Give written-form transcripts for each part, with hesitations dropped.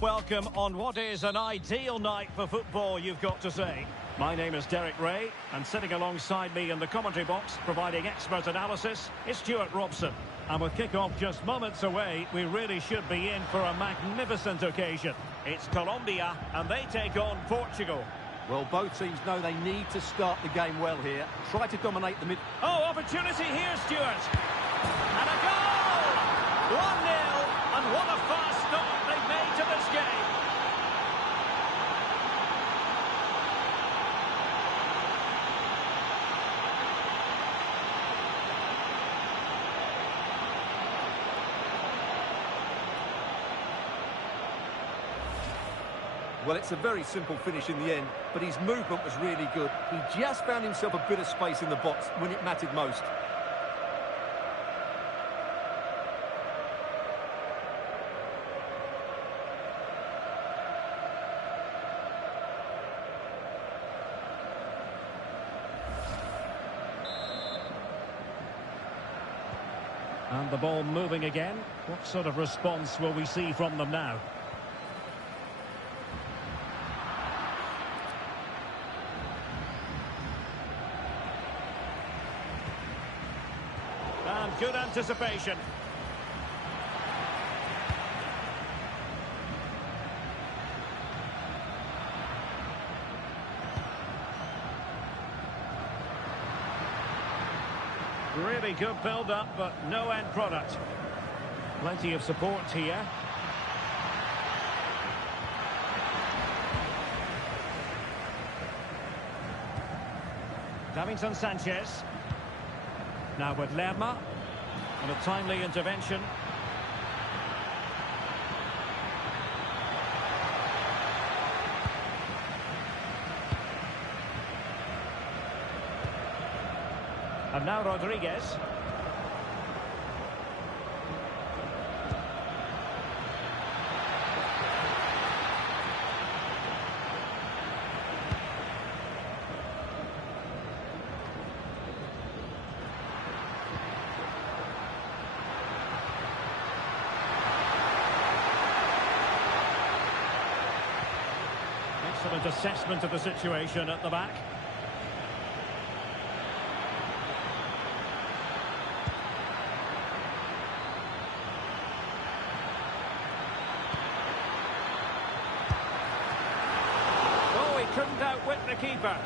Welcome on what is an ideal night for football, you've got to say. My name is Derek Ray, and sitting alongside me in the commentary box, providing expert analysis, is Stuart Robson. And with kick-off just moments away, we really should be in for a magnificent occasion. It's Colombia, and they take on Portugal. Well, both teams know they need to start the game well here. Try to dominate the mid... Oh, opportunity here, Stuart. And a goal! 1-0, and what a fast start they've made to this game. Well, it's a very simple finish in the end, but his movement was really good. He just found himself a bit of space in the box when it mattered most. And the ball moving again. What sort of response will we see from them now? And good anticipation. Really good build-up, but no end product. Plenty of support here. Davinson Sanchez. Now with Lerma. And a timely intervention. And now Rodriguez. Excellent assessment of the situation at the back. Couldn't outwit the keeper.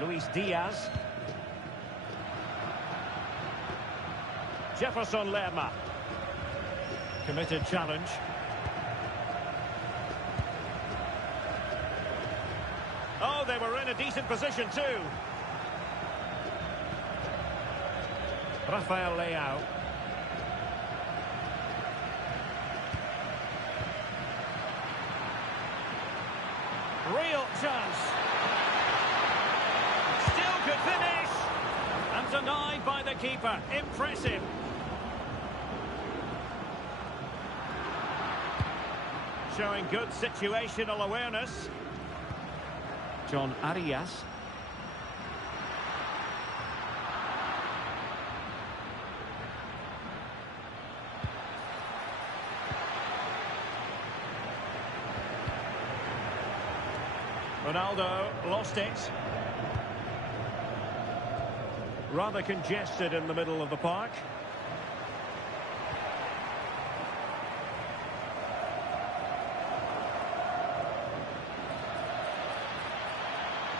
Luis Diaz. Jefferson Lerma. Committed challenge. Oh, they were in a decent position too. Rafael Leao. Real chance. Still could finish. And denied by the keeper. Impressive. Showing good situational awareness. John Arias. Ronaldo lost it. Rather congested in the middle of the park.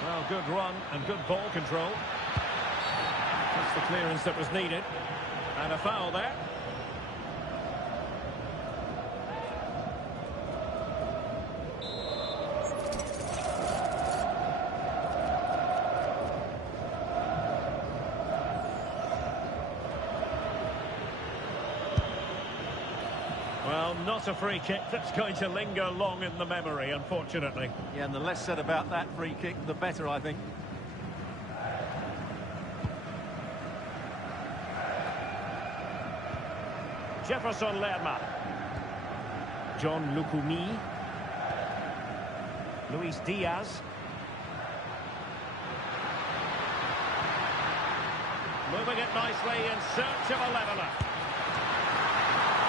Well, good run and good ball control. That's the clearance that was needed. And a foul there. Well, not a free kick that's going to linger long in the memory, unfortunately. Yeah, and the less said about that free kick, the better, I think. Jefferson Lerma. John Lukumi. Luis Diaz. Moving it nicely in search of a leveller.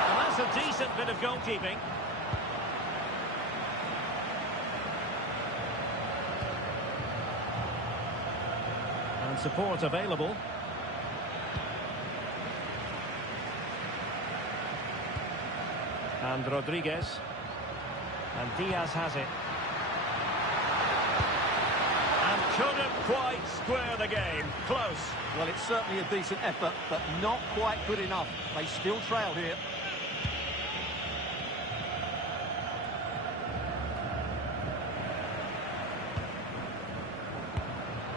And that's a decent bit of goalkeeping. And support available. And Rodriguez. And Diaz has it. And couldn't quite square the game. Close. Well, it's certainly a decent effort, but not quite good enough. They still trail here.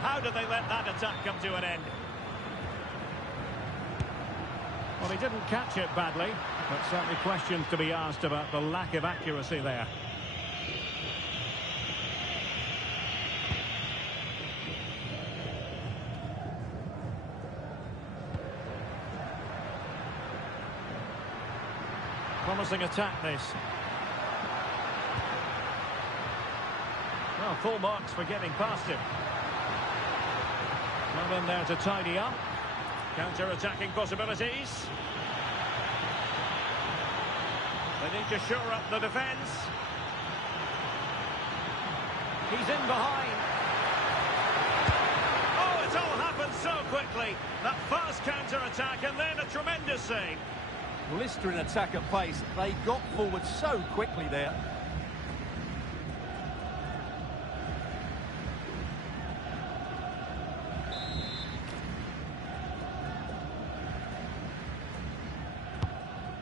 How did they let that attack come to an end? Well, he didn't catch it badly, but certainly questions to be asked about the lack of accuracy there. Promising attack, this. Well, full marks for getting past him. Not in there to tidy up. Counter-attacking possibilities. They need to shore up the defence. He's in behind. Oh, it's all happened so quickly. That fast counter-attack and then a tremendous save. Blistering attack at pace. They got forward so quickly there.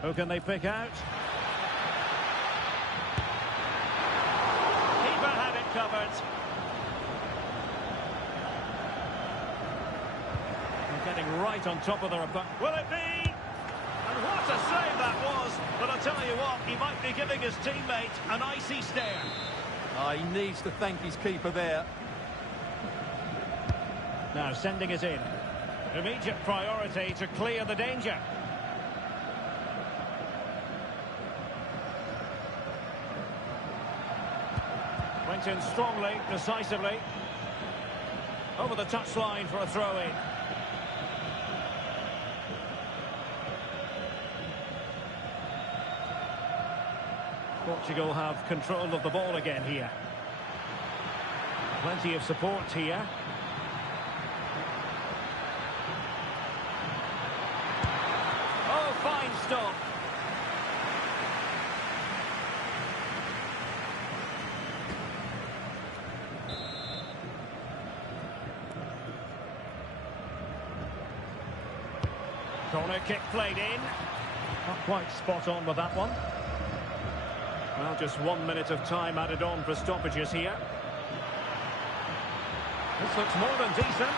Who can they pick out? Keeper had it covered. They're getting right on top of their opponent. Will it be? And what a save that was. But I'll tell you what, he might be giving his teammate an icy stare. He needs to thank his keeper there. Now sending it in. Immediate priority to clear the danger. Went in strongly, decisively. Over the touchline for a throw-in. Portugal have control of the ball again here. Plenty of support here. Oh, fine stop. Corner kick played in. Not quite spot on with that one. Well, just 1 minute of time added on for stoppages here. This looks more than decent.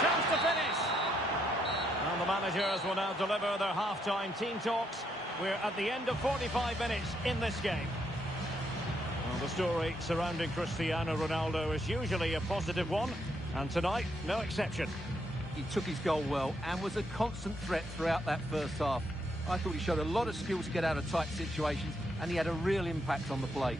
Chance to finish. And the managers will now deliver their half-time team talks. We're at the end of 45 minutes in this game. Well, the story surrounding Cristiano Ronaldo is usually a positive one. And tonight, no exception. He took his goal well and was a constant threat throughout that first half. I thought he showed a lot of skill to get out of tight situations, and he had a real impact on the play.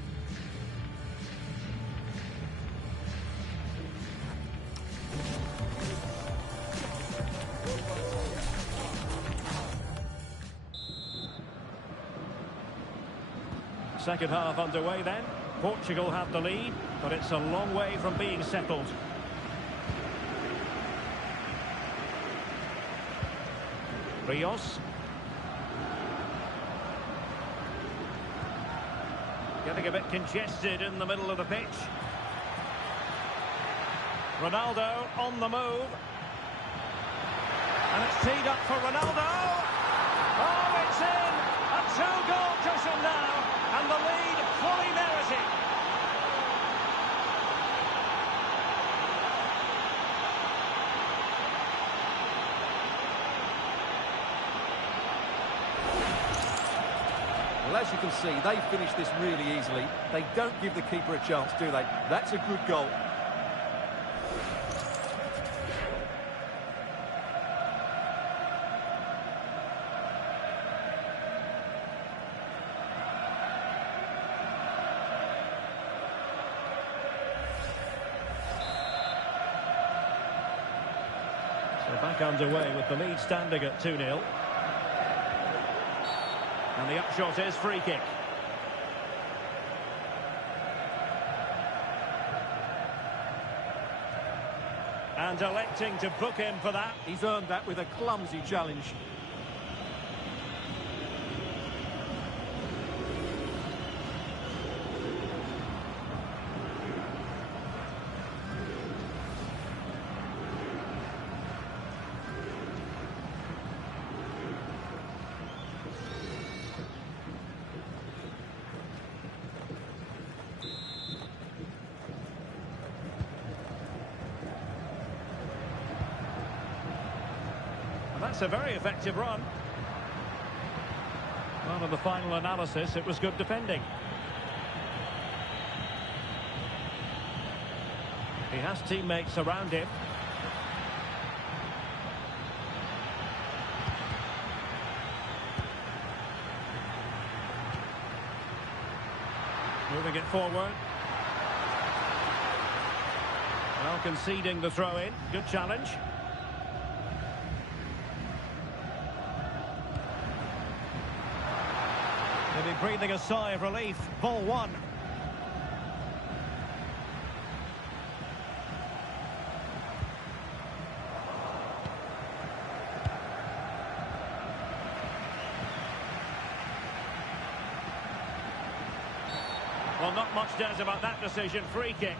Second half underway then. Portugal have the lead, but it's a long way from being settled. Rios. Getting a bit congested in the middle of the pitch. Ronaldo on the move. And it's teed up for Ronaldo. Oh, it's in! A two-goal cushion now, and the lead fully merited. Well, as you can see, they finish this really easily. They don't give the keeper a chance, do they? That's a good goal. So Back underway with the lead standing at 2-0. And the upshot is free kick. And electing to book him for that. He's earned that with a clumsy challenge. That's a very effective run. Well, in the final analysis, it was good defending. He has teammates around him. Moving it forward. Well, conceding the throw-in. Good challenge. They'll be breathing a sigh of relief. Ball one. Well, not much doubt about that decision. Free kick.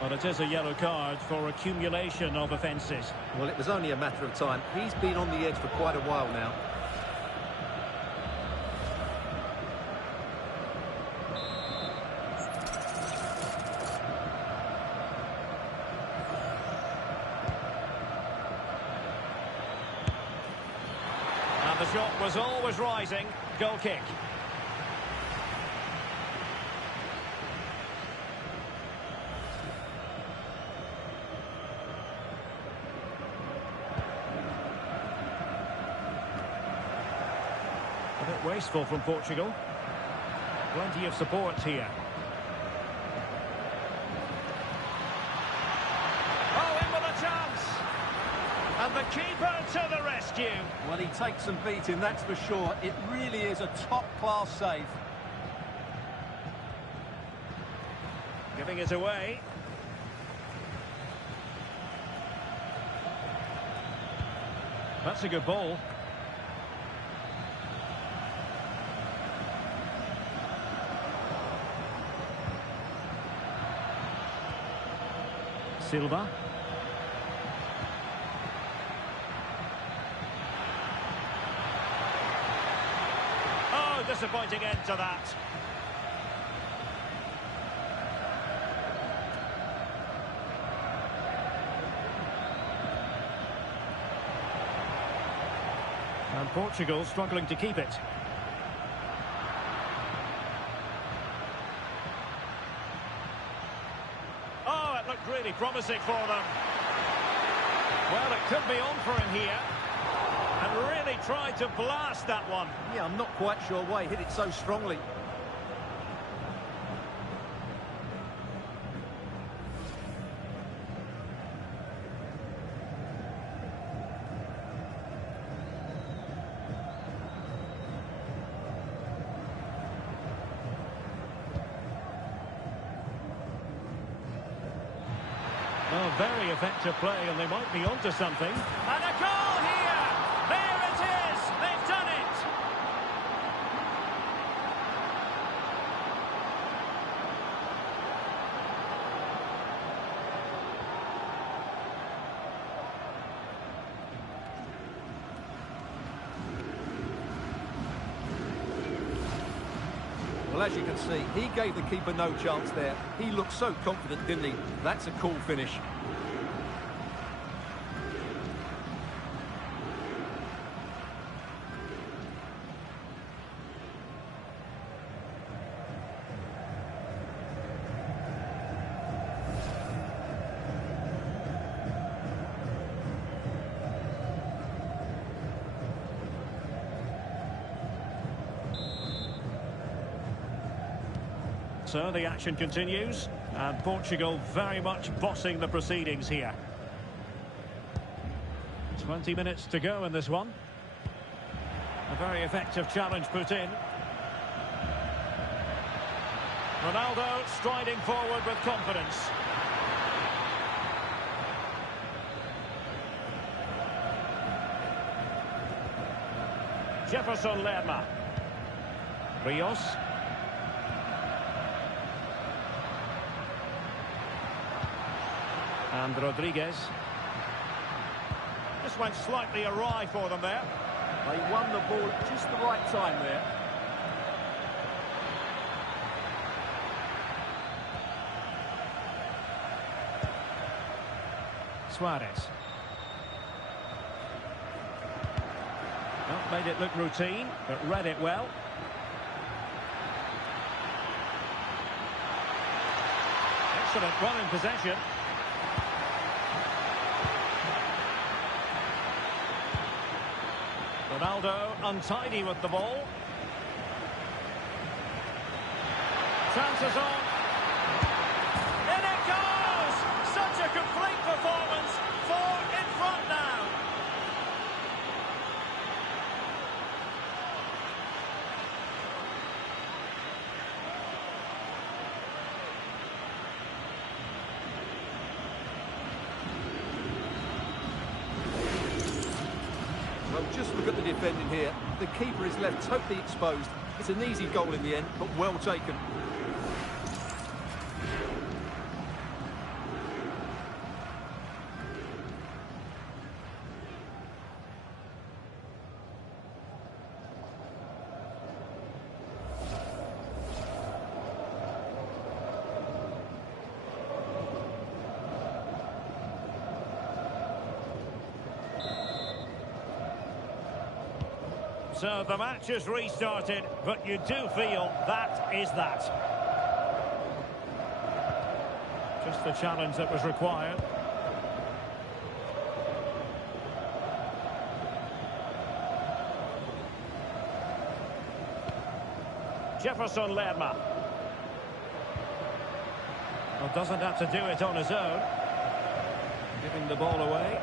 Well, it is a yellow card for accumulation of offences. Well, it was only a matter of time. He's been on the edge for quite a while now. And the shot was always rising. Goal kick. A bit wasteful from Portugal. Plenty of support here. Oh, in with a chance! And the keeper to the rescue. Well, he takes some beating, that's for sure. It really is a top-class save. Giving it away. That's a good ball. Silva. Oh, disappointing end to that. And Portugal struggling to keep it. Really promising for them. Well, it could be on for him here. And really tried to blast that one. Yeah, I'm not quite sure why he hit it so strongly. Well, very effective play, and they might be onto something. And a goal here! There it is! They've done it! Well, as you can see, he gave the keeper no chance there. He looked so confident, didn't he? That's a cool finish. So the action continues. And Portugal very much bossing the proceedings here. 20 minutes to go in this one. A very effective challenge put in. Ronaldo striding forward with confidence. Jefferson Lerma. Rios. And Rodriguez. This went slightly awry for them there. They won the ball at just the right time there. Suarez. Well, made it look routine, but read it well. Excellent run in possession. Ronaldo untidy with the ball. Chances on. In it goes! Such a complete performance. 4 in front now. Well, just look at the defending here. The keeper is left totally exposed. It's an easy goal in the end, but well taken. So the match is restarted, but you do feel that is that. Just the challenge that was required. Jefferson Lerma. Well, doesn't have to do it on his own. Giving the ball away.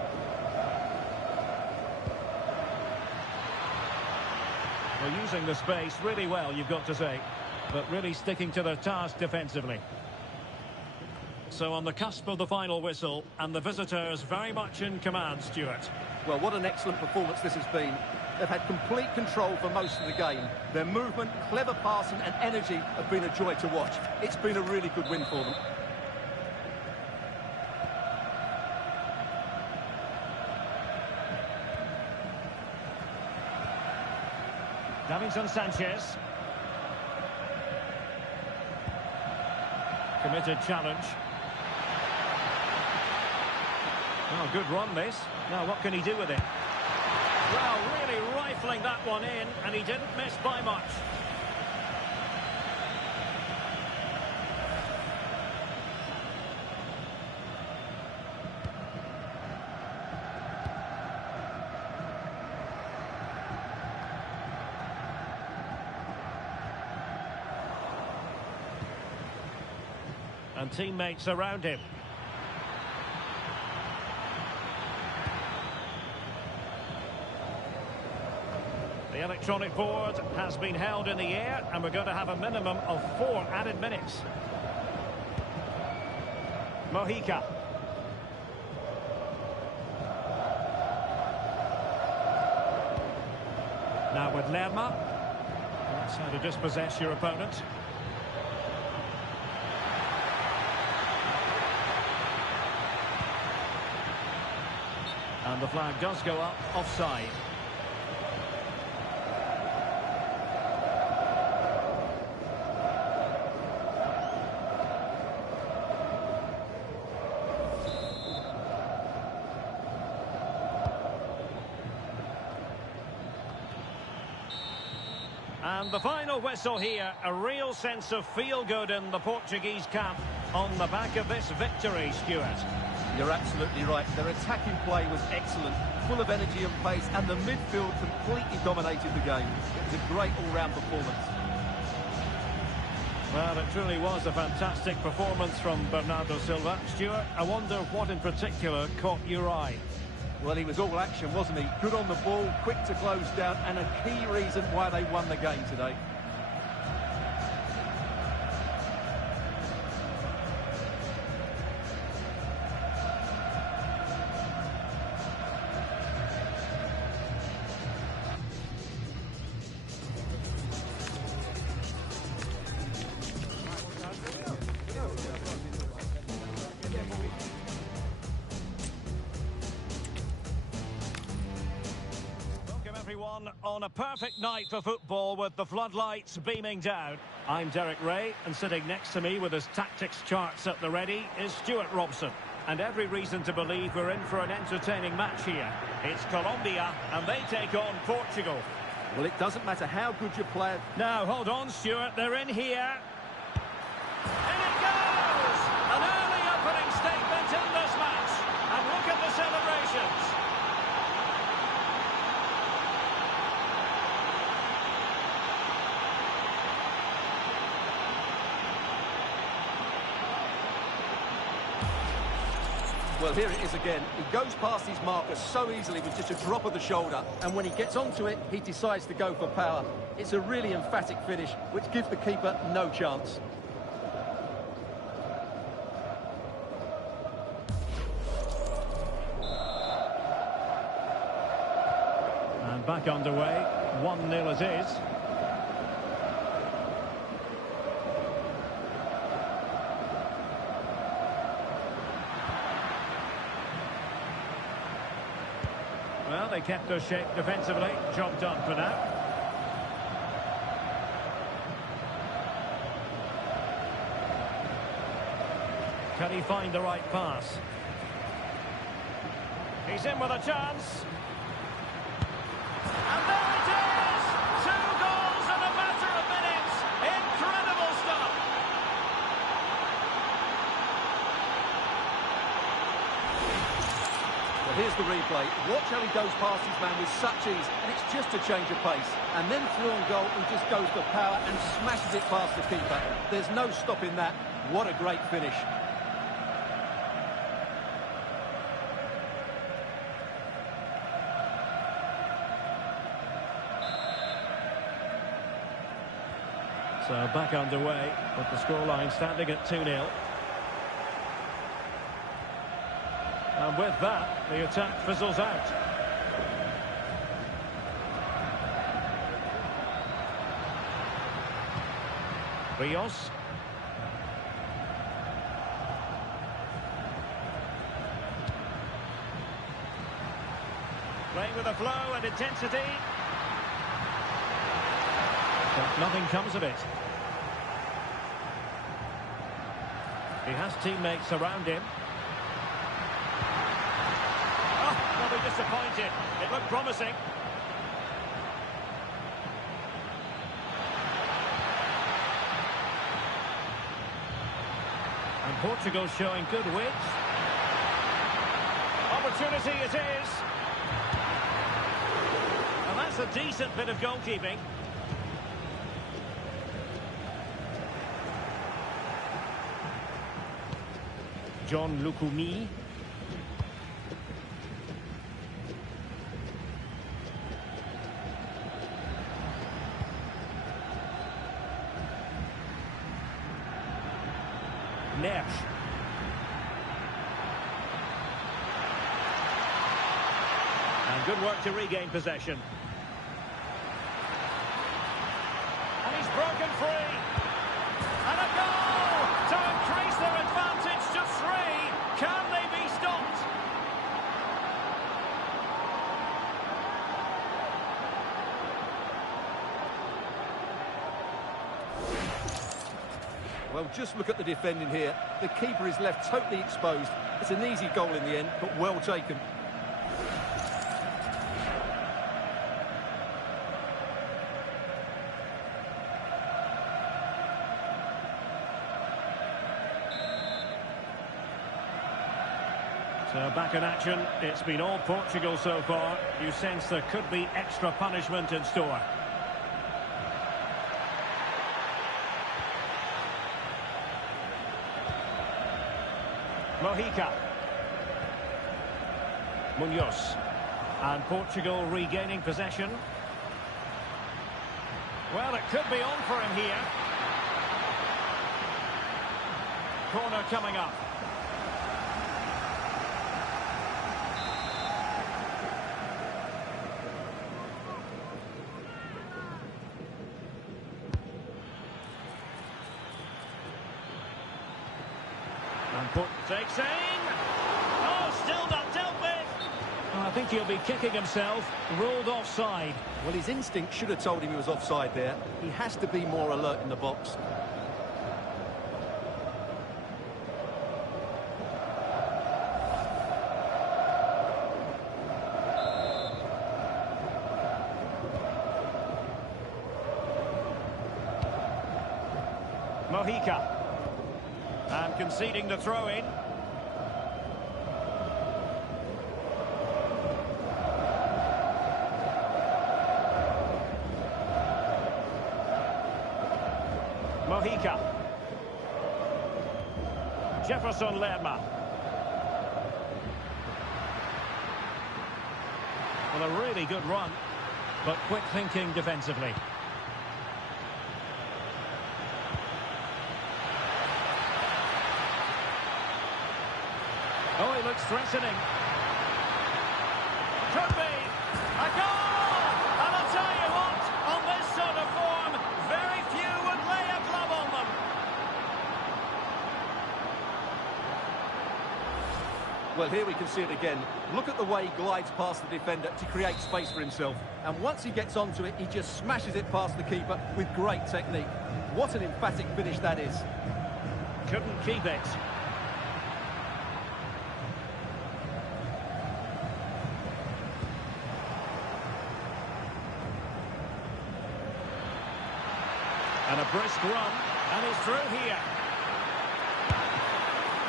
Well, using the space really well, you've got to say, but really sticking to their task defensively. So on the cusp of the final whistle, and the visitors very much in command, Stuart. Well, what an excellent performance this has been. They've had complete control for most of the game. Their movement, clever passing and energy have been a joy to watch. It's been a really good win for them. Davinson Sanchez. Committed challenge. Oh, good run this. Now what can he do with it? Well, really rifling that one in, and he didn't miss by much. And teammates around him. The electronic board has been held in the air, and we're going to have a minimum of 4 added minutes. Mojica. Now with Lerma. That's how to dispossess your opponent. And the flag does go up, offside. And the final whistle here, a real sense of feel-good in the Portuguese camp on the back of this victory, Stuart. You're absolutely right. Their attacking play was excellent, full of energy and pace, and the midfield completely dominated the game. It was a great all-round performance. Well, it truly was a fantastic performance from Bernardo Silva. Stuart, I wonder what in particular caught your eye? Well, he was all action, wasn't he? Good on the ball, quick to close down, and a key reason why they won the game today. On a perfect night for football with the floodlights beaming down. I'm Derek Ray, and sitting next to me with his tactics charts at the ready is Stuart Robson. And every reason to believe we're in for an entertaining match here. It's Colombia, and they take on Portugal. Well, it doesn't matter how good your player... Now, hold on, Stuart, they're in here. In it goes! An early opening statement in this match. And look at the celebrations. Well, here it is again. He goes past his marker so easily with just a drop of the shoulder. And when he gets onto it, he decides to go for power. It's a really emphatic finish, which gives the keeper no chance. And back underway. 1-0 it is. Well, they kept their shape defensively. Job done for now. Can he find the right pass? He's in with a chance. And there it is! 2 goals in a matter of minutes. Incredible stuff. Well, here's the replay. Watch how he goes past his man with such ease, and it's just a change of pace. And then through on goal, he just goes for power and smashes it past the keeper. There's no stopping that. What a great finish. So back underway, with the scoreline standing at 2-0. And with that, the attack fizzles out. Rios. Playing with a flow and intensity. But nothing comes of it. He has teammates around him. Oh, they'll be disappointed. It looked promising. And Portugal showing good wit. Opportunity it is. And that's a decent bit of goalkeeping. John Lukumi. Nersch. And good work to regain possession. And he's broken free. And a goal to increase their advantage to 3. Can they be stopped? Well, just look at the defending here. The keeper is left totally exposed. It's an easy goal in the end, but well taken. So back in action. It's been all Portugal so far. You sense there could be extra punishment in store. Mojica. Munoz. And Portugal regaining possession. Well, it could be on for him here. Corner coming up. And takes aim. Oh, still not dealt with. Oh, I think he'll be kicking himself. Ruled offside. Well, his instinct should have told him he was offside there. He has to be more alert in the box. Mojica. And conceding the throw-in. Mojica. Jefferson Lerma. Well, a really good run, but quick thinking defensively. Oh, he looks threatening. Could be a goal! And I'll tell you what, on this sort of form, very few would lay a glove on them. Well, here we can see it again. Look at the way he glides past the defender to create space for himself. And once he gets onto it, he just smashes it past the keeper with great technique. What an emphatic finish that is. Couldn't keep it. And a brisk run, and he's through here.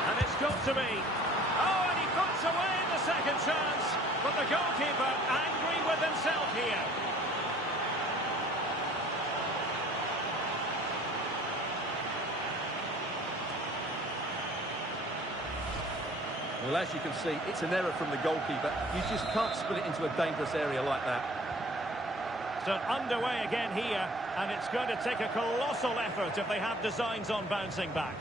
And it's got to be. Oh, and he puts away the second chance. But the goalkeeper angry with himself here. Well, as you can see, it's an error from the goalkeeper. You just can't split it into a dangerous area like that. So underway again here, and it's going to take a colossal effort if they have designs on bouncing back.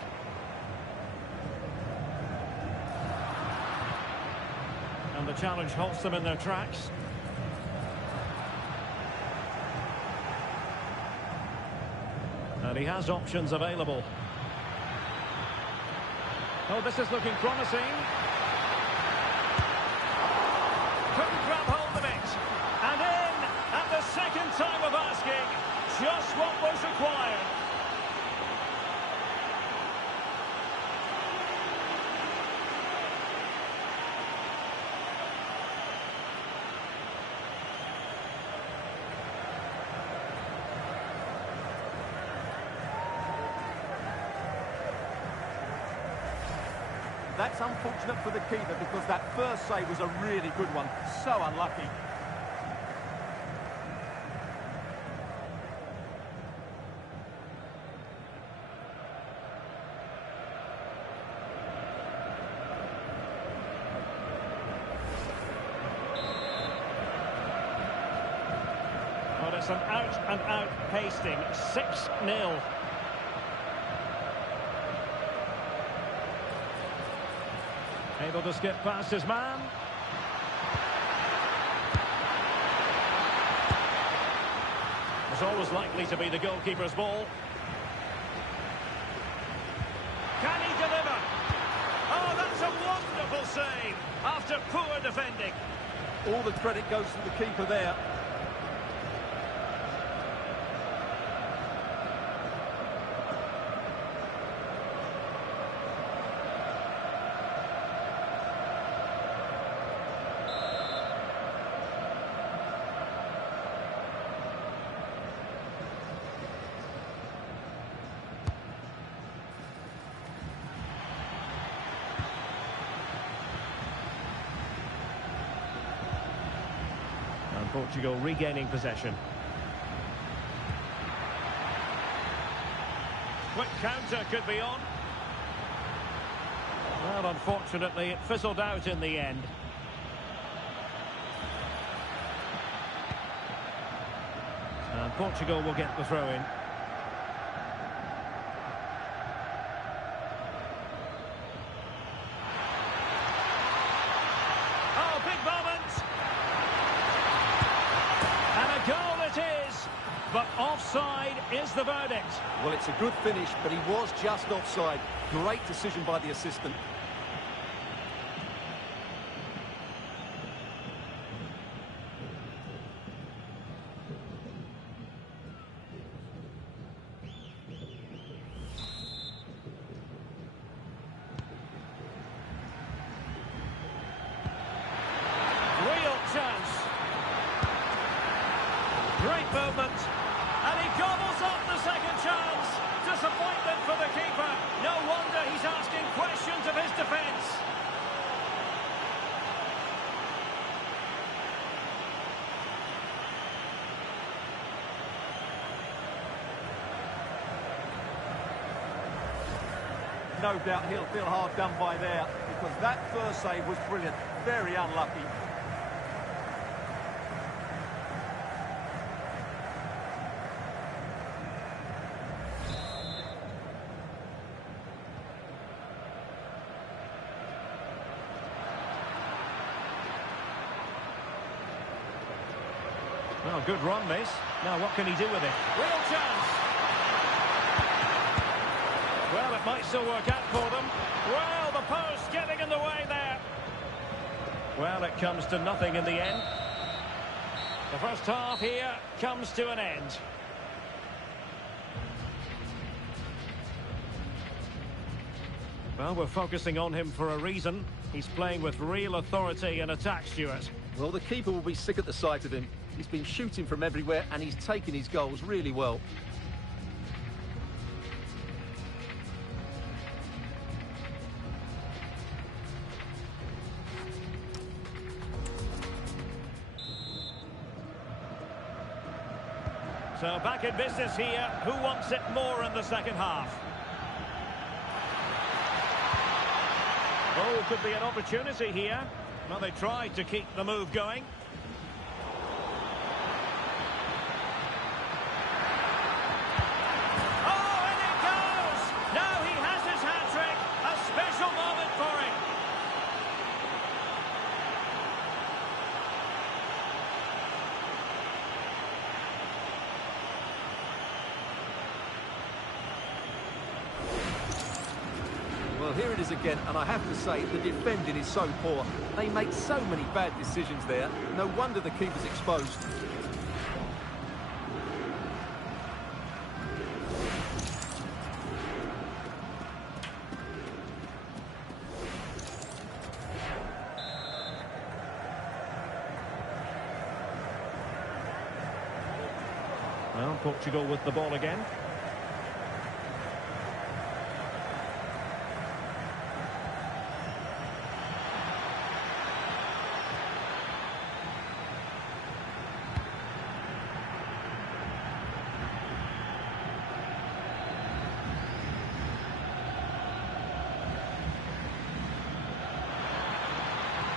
And the challenge halts them in their tracks. And he has options available. Oh, this is looking promising. Couldn't grab hold of it. And in at the second time of asking. Just what was required. That's unfortunate for the keeper because that first save was a really good one. So unlucky. Well, it's an out-and-out pasting. 6-0. Able to skip past his man. It's always likely to be the goalkeeper's ball. Can he deliver? Oh, that's a wonderful save after poor defending. All the credit goes to the keeper there. Portugal regaining possession. Quick counter could be on. Well, unfortunately, it fizzled out in the end. And Portugal will get the throw-in. Oh, big moment! And a goal it is! But offside is the verdict. Well, it's a good finish, but he was just offside. Great decision by the assistant. Real chance. Great movement. And he gobbles up the second chance. Disappointment for the keeper. No wonder he's asking questions of his defence. No doubt he'll feel hard done by there, because that first save was brilliant. Very unlucky. Well, good run, this. Now, what can he do with it? Real chance! Well, it might still work out for them. Well, the post getting in the way there. Well, it comes to nothing in the end. The first half here comes to an end. Well, we're focusing on him for a reason. He's playing with real authority in attack, Stuart. Well, the keeper will be sick at the sight of him. He's been shooting from everywhere, and he's taken his goals really well. So back in business here. Who wants it more in the second half? Oh, could be an opportunity here. Well, they tried to keep the move going. Oh, and it goes! Now he has his hat-trick. A special moment for him. Well, here it is again, and I have to say, the defending is so poor. They make so many bad decisions there. No wonder the keeper's exposed. Well, Portugal with the ball again.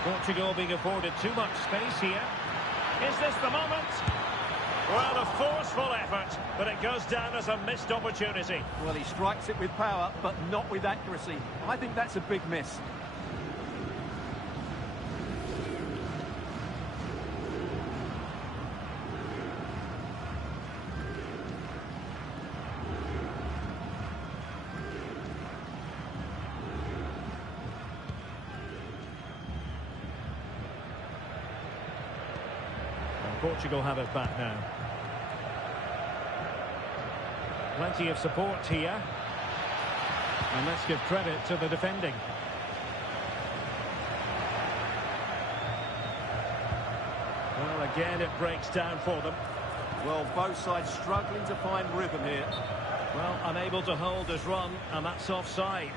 Portugal being afforded too much space here. Is this the moment? Well, a forceful effort, but it goes down as a missed opportunity. Well, he strikes it with power, but not with accuracy. I think that's a big miss. Portugal have it back now. Plenty of support here. And let's give credit to the defending. Well, again, it breaks down for them. Well, both sides struggling to find rhythm here. Well, unable to hold his run, and that's offside.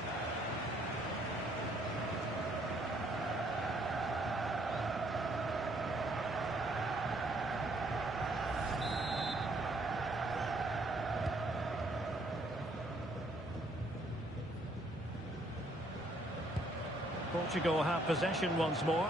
Portugal have possession once more.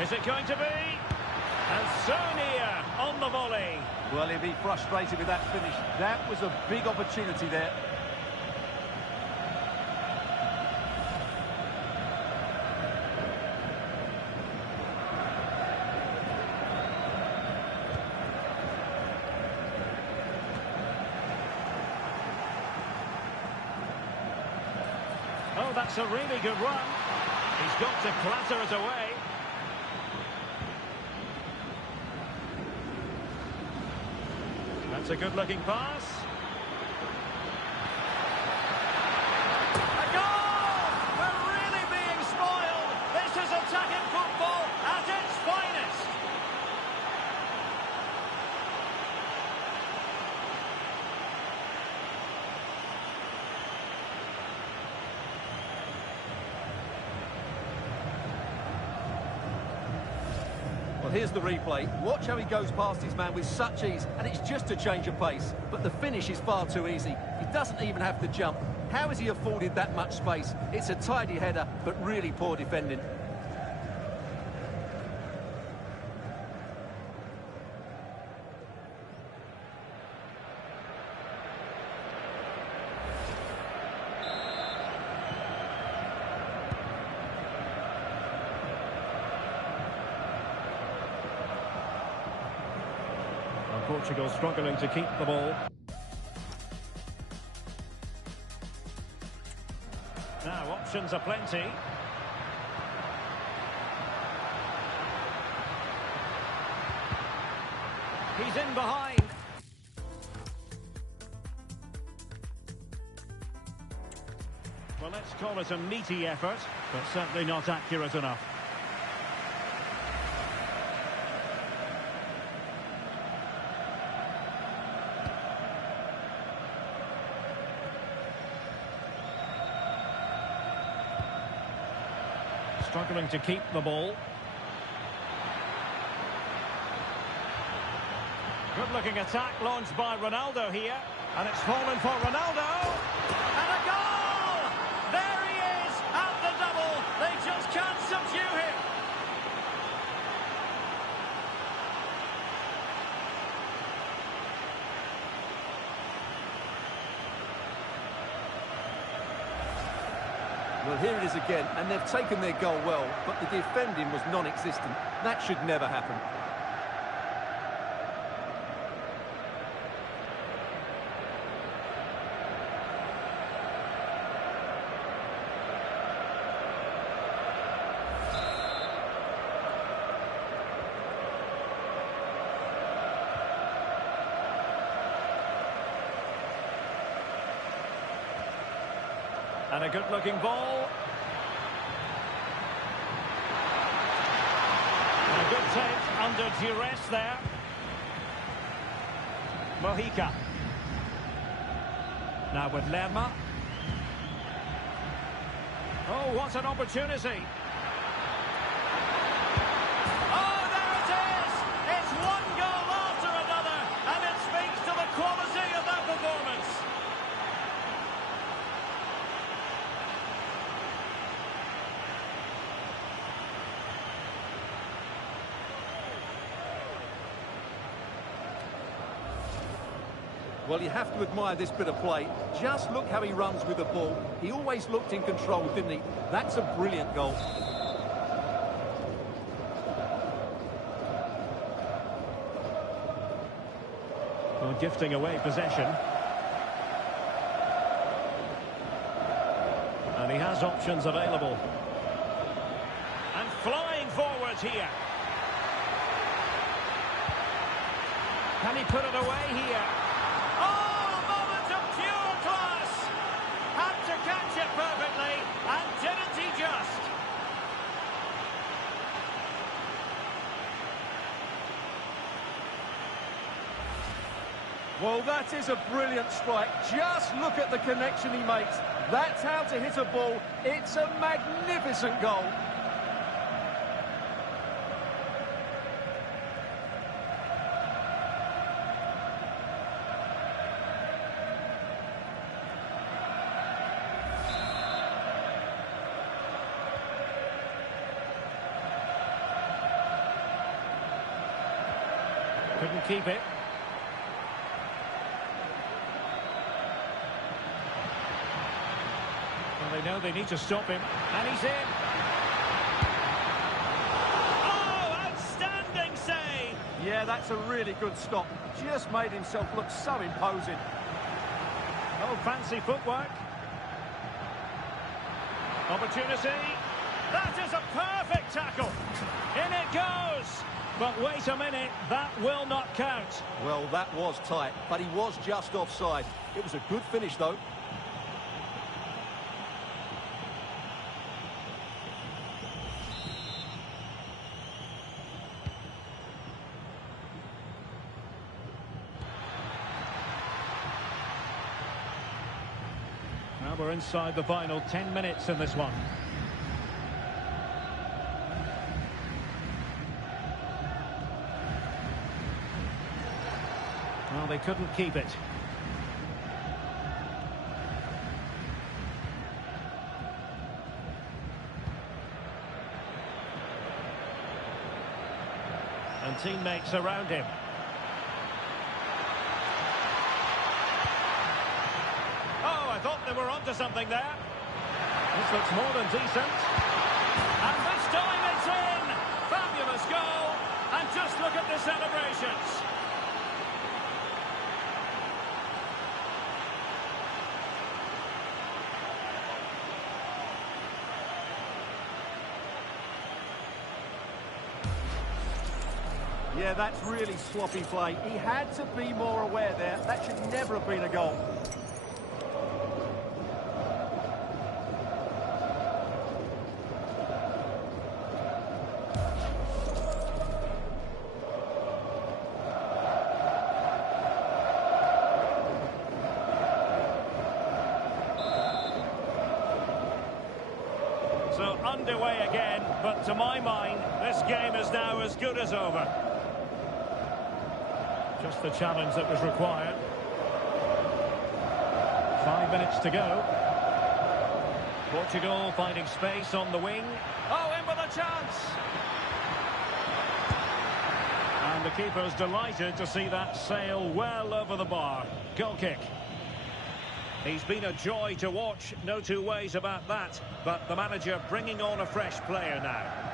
Is it going to be? And so near on the volley. Well, he'll be frustrated with that finish. That was a big opportunity there. Oh, that's a really good run. He's got to clatter it away. That's a good-looking pass. A goal! We're really being spoiled. This is attacking football at its finest. Well, here's the replay. Watch how he goes past his man with such ease, and it's just a change of pace. But the finish is far too easy. He doesn't even have to jump. How has he afforded that much space? It's a tidy header, but really poor defending. Portugal struggling to keep the ball. Now options are plenty. He's in behind. Well, let's call it a meaty effort, but certainly not accurate enough. Struggling to keep the ball. Good-looking attack launched by Ronaldo here. And it's fallen for Ronaldo. And a goal! There he is at the double. They just can't subdue him. Well, here it is again, and they've taken their goal well, but the defending was non-existent. That should never happen. And a good-looking ball. And a good take under duress there. Mojica. Now with Lerma. Oh, what an opportunity. Oh, there it is! It's one goal after another, and it speaks to the quality of that performance. Well, you have to admire this bit of play. Just look how he runs with the ball. He always looked in control, didn't he? That's a brilliant goal. Well, gifting away possession. And he has options available. And flying forward here. Can he put it away here? Oh, a moment of pure class! Had to catch it perfectly, and didn't he just? Well, that is a brilliant strike. Just look at the connection he makes. That's how to hit a ball. It's a magnificent goal. Couldn't keep it. Well, they know they need to stop him. And he's in. Oh, outstanding save! Yeah, that's a really good stop. Just made himself look so imposing. Oh, fancy footwork. Opportunity. That is a perfect tackle. In it goes. But wait a minute, that will not count. Well, that was tight, but he was just offside. It was a good finish, though. Now we're inside the final 10 minutes in this one. Well, they couldn't keep it. And teammates around him. Oh, I thought they were onto something there. This looks more than decent. And this time it's in! Fabulous goal! And just look at the celebrations. Yeah, that's really sloppy play. He had to be more aware there. That should never have been a goal. So underway again, but to my mind, this game is now as good as over. Just the challenge that was required. 5 minutes to go. Portugal finding space on the wing. Oh, in with a chance! And the keeper's delighted to see that sail well over the bar. Goal kick. He's been a joy to watch, no two ways about that. But the manager bringing on a fresh player now.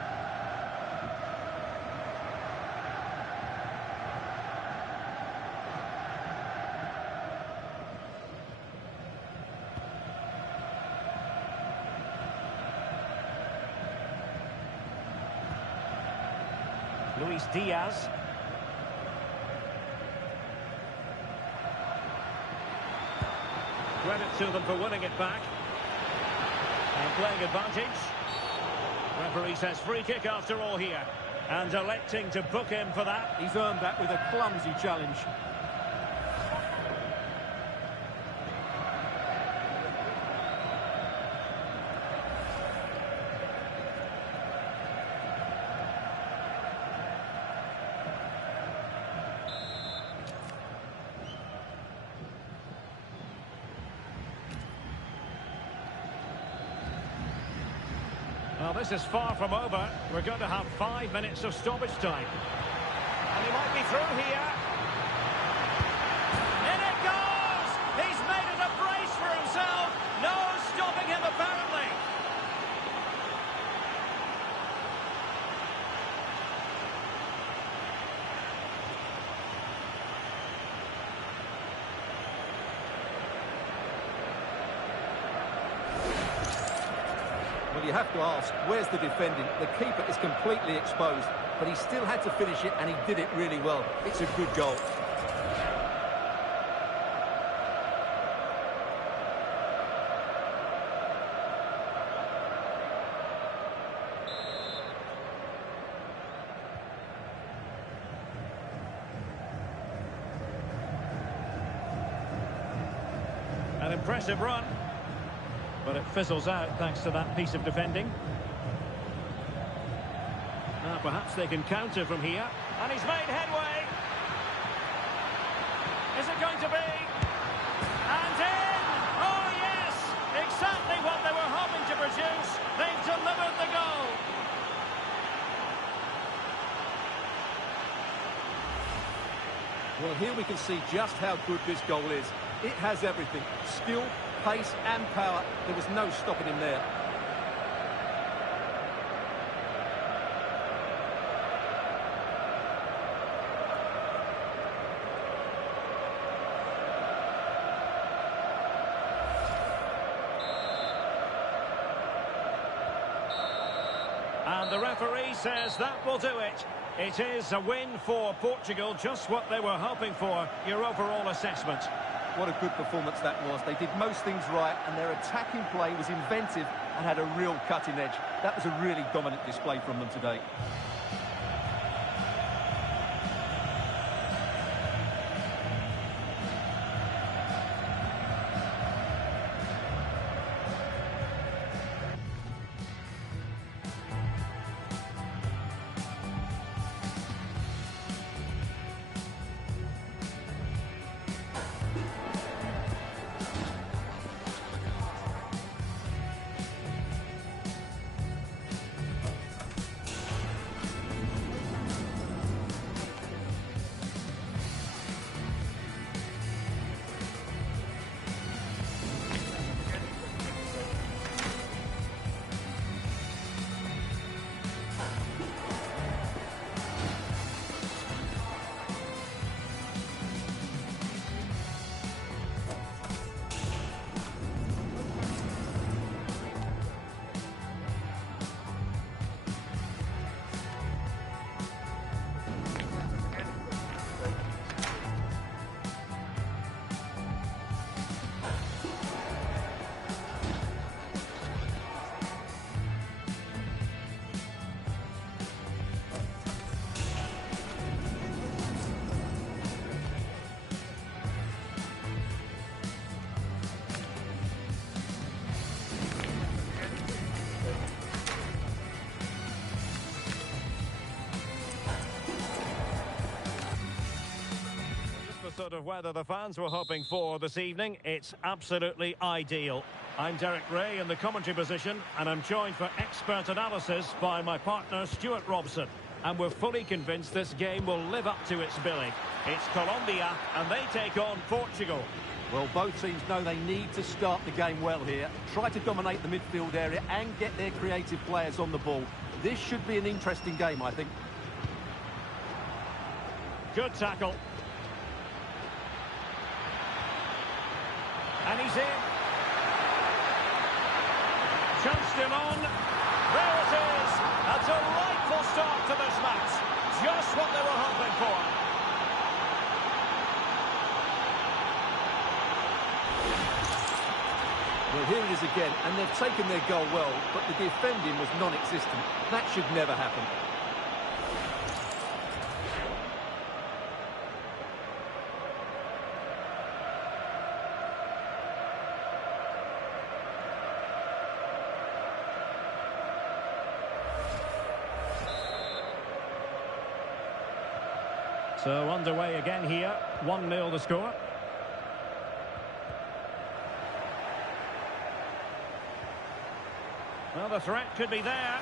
Luis Diaz. Credit to them for winning it back. And playing advantage. Referee says free kick after all here. And electing to book him for that. He's earned that with a clumsy challenge. Well, this is far from over. We're going to have 5 minutes of stoppage time. And he might be through here. In it goes! He's made it a brace for himself. No stopping him, apparently. Well, you have to ask, where's the defending? The keeper is completely exposed, but he still had to finish it, and he did it really well. It's a good goal. An impressive run. But it fizzles out thanks to that piece of defending. Now perhaps they can counter from here. And he's made headway. Is it going to be? And in! Oh yes! Exactly what they were hoping to produce. They've delivered the goal. here we can see just how good this goal is. It has everything: skill, pace and power. There was no stopping him there. And the referee says that will do it. It is a win for Portugal, just what they were hoping for. Your overall assessment? What a good performance that was. They did most things right, and their attacking play was inventive and had a real cutting edge. That was a really dominant display from them today. Sort of weather the fans were hoping for this evening. It's absolutely ideal. I'm Derek Ray in the commentary position, and I'm joined for expert analysis by my partner Stuart Robson. And we're fully convinced this game will live up to its billing. It's Colombia, and they take on Portugal. Well, both teams know they need to start the game well here. Try to dominate the midfield area and get their creative players on the ball. This should be an interesting game, I think. Good tackle. And he's in. Chanced him on. There it is. A delightful start to this match. Just what they were hoping for. Well, here it is again, and they've taken their goal well, but the defending was non-existent. That should never happen. So underway again here, 1-0 the score. Well, the threat could be there.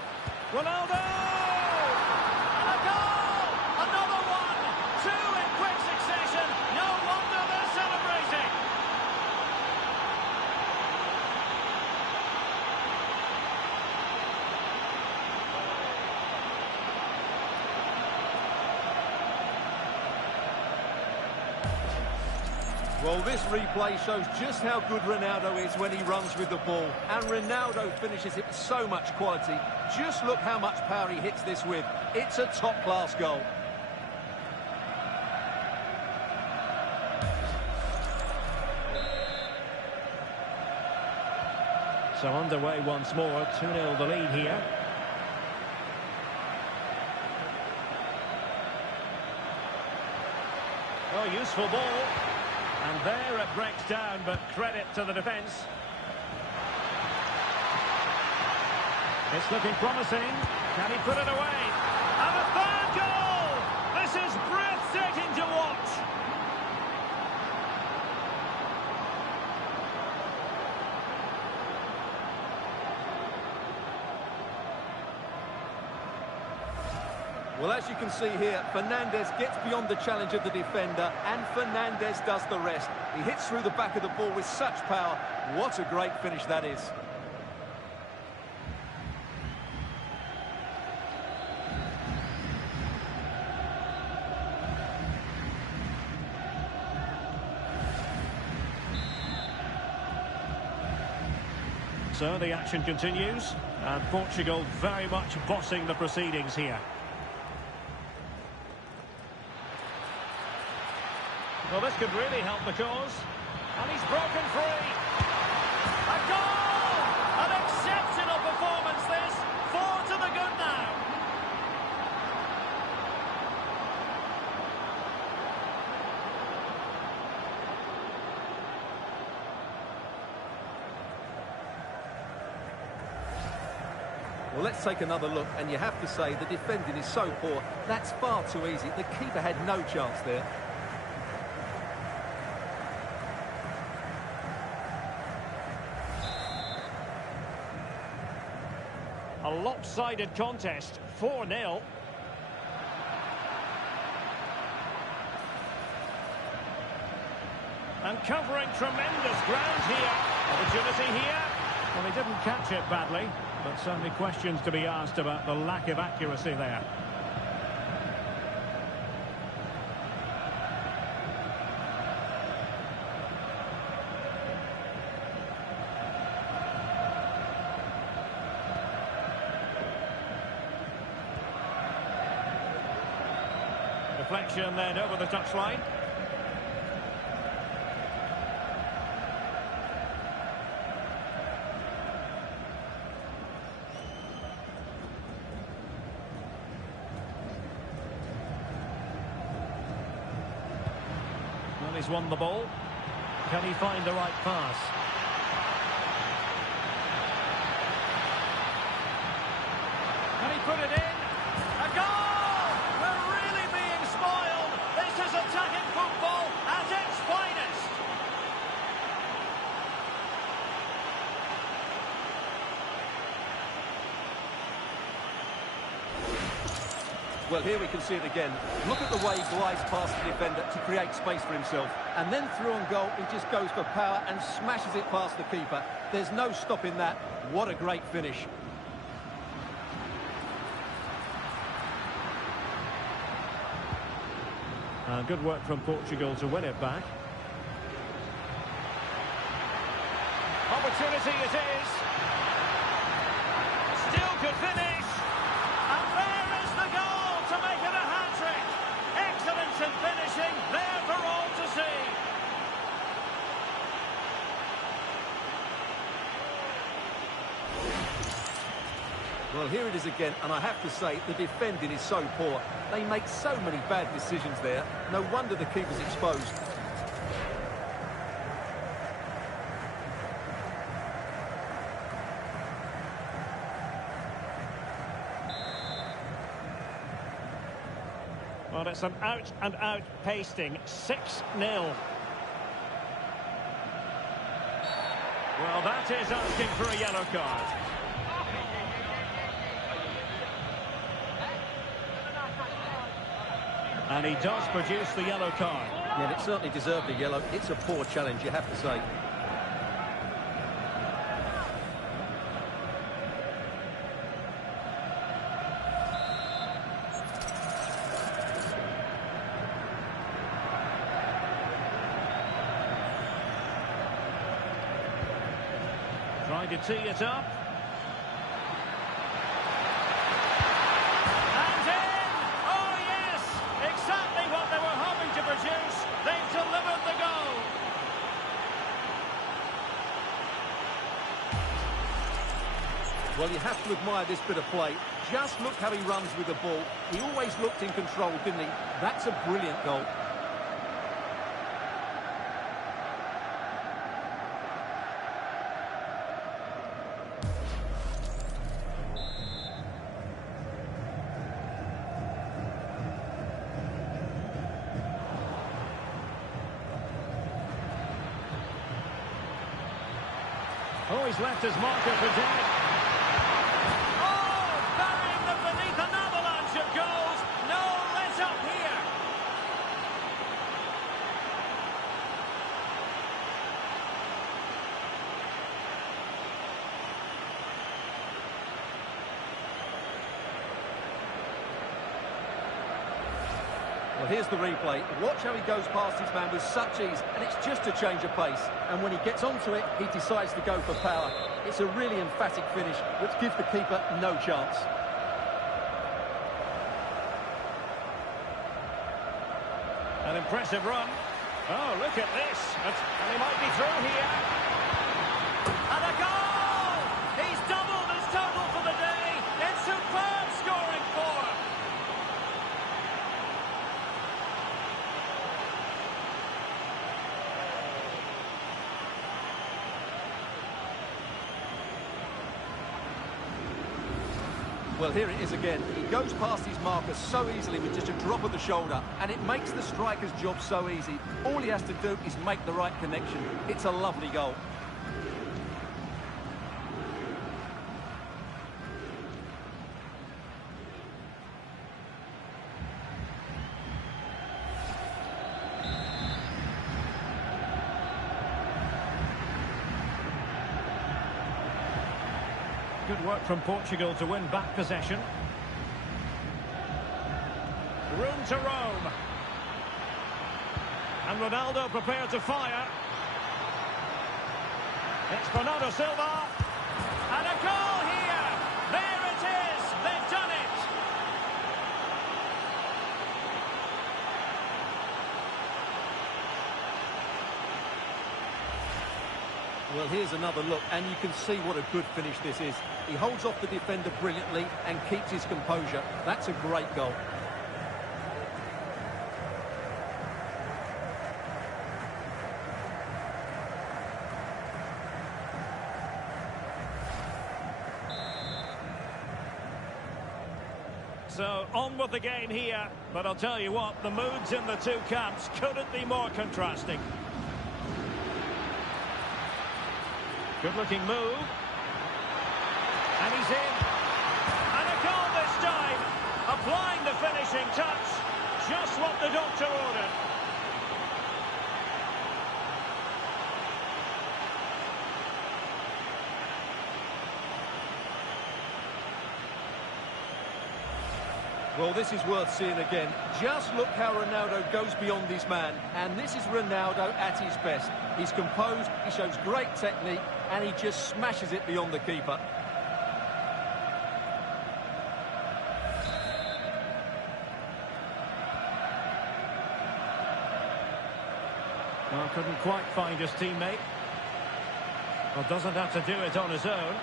Ronaldo! And a goal! Another one! Two in quick succession. No wonder they're celebrating. Well, this replay shows just how good Ronaldo is when he runs with the ball. And Ronaldo finishes it with so much quality. Just look how much power he hits this with. It's a top-class goal. So underway once more, 2-0 the lead here. Oh, useful ball. And there it breaks down, but credit to the defence. It's looking promising. Can he put it away? And a third goal! This is breathtaking to watch. Well, as you can see here, Fernandez gets beyond the challenge of the defender, and Fernandez does the rest. He hits through the back of the ball with such power. What a great finish that is. So the action continues, and Portugal very much bossing the proceedings here. Well, this could really help the cause. And he's broken free. A goal! An exceptional performance, this. 4 to the good now. Well, let's take another look, and you have to say the defending is so poor. That's far too easy. The keeper had no chance there. A lopsided contest, 4-0. And covering tremendous ground here. Opportunity here. Well, he didn't catch it badly, but certainly questions to be asked about the lack of accuracy there. Deflection then over the touchline. Well, he's won the ball. Can he find the right pass? Can he put it in? A goal! We're really being spoiled. This is attacking football at its finest. Well, here we can see it again. Look at the way he glides past the defender to create space for himself. And then through on goal, he just goes for power and smashes it past the keeper. There's no stopping that. What a great finish. Good work from Portugal to win it back. Opportunity it is. Still could finish. And there is the goal to make it a hat-trick. Excellence in finishing, there for all to see. Well, here it is again, and I have to say, the defending is so poor. They make so many bad decisions there. No wonder the keeper's exposed. Well, it's an out-and-out pasting. 6-0. Well, that is asking for a yellow card. And he does produce the yellow card. Yeah, it certainly deserved a yellow. It's a poor challenge, you have to say. Trying to tee it up. And in! Oh, yes! Exactly what they were hoping to produce. They've delivered the goal. Well, you have to admire this bit of play. Just look how he runs with the ball. He always looked in control, didn't he? That's a brilliant goal. Oh, he's left his marker for dead. Oh, burying them beneath an avalanche of goals. here's the replay. Watch how he goes past his man with such ease, and it's just a change of pace. And when he gets onto it, he decides to go for power. It's a really emphatic finish, which gives the keeper no chance. An impressive run. Oh, look at this. And he might be through here. And a goal! He's doubled his total for the day. It's superb scoring form. Well, here it is again. He goes past his marker so easily with just a drop of the shoulder, and it makes the striker's job so easy. All he has to do is make the right connection. It's a lovely goal. Good work from Portugal to win back possession. Room to roam. And Ronaldo prepared to fire. It's Bernardo Silva. And a goal here. There it is. They've done it. Well, here's another look, and you can see what a good finish this is. He holds off the defender brilliantly and keeps his composure. That's a great goal. So, on with the game here. But I'll tell you what, the moods in the two camps couldn't be more contrasting. Good-looking move. And he's in. And a goal this time. Applying the finishing touch. Just what the doctor ordered. Well, this is worth seeing again. Just look how Ronaldo goes beyond his man. And this is Ronaldo at his best. He's composed, he shows great technique, and he just smashes it beyond the keeper. Well, couldn't quite find his teammate. Well, doesn't have to do it on his own.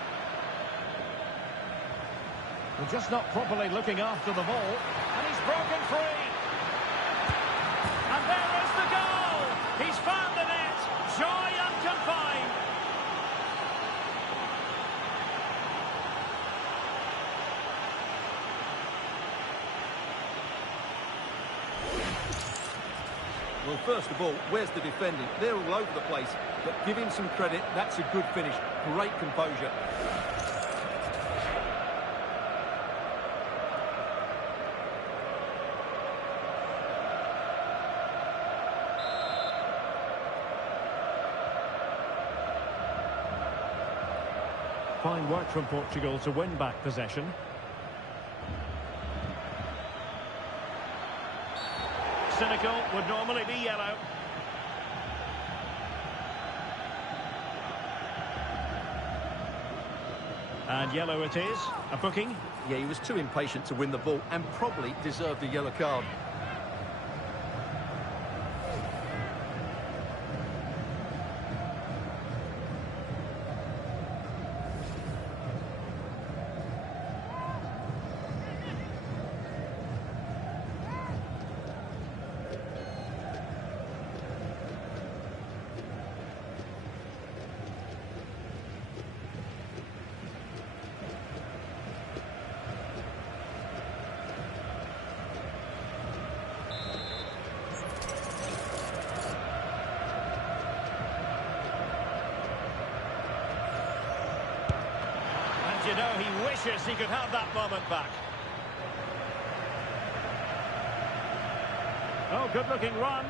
Well, just not properly looking after the ball. And he's broken free. And there is the goal. He's found the net. Joy unconfined. Well, first of all, where's the defending? They're all over the place. But give him some credit. That's a good finish. Great composure. Fine work from Portugal to win back possession. Cynical would normally be yellow. And yellow it is. A booking. Yeah, he was too impatient to win the ball and probably deserved a yellow card. You know, he wishes he could have that moment back. Oh, good-looking run,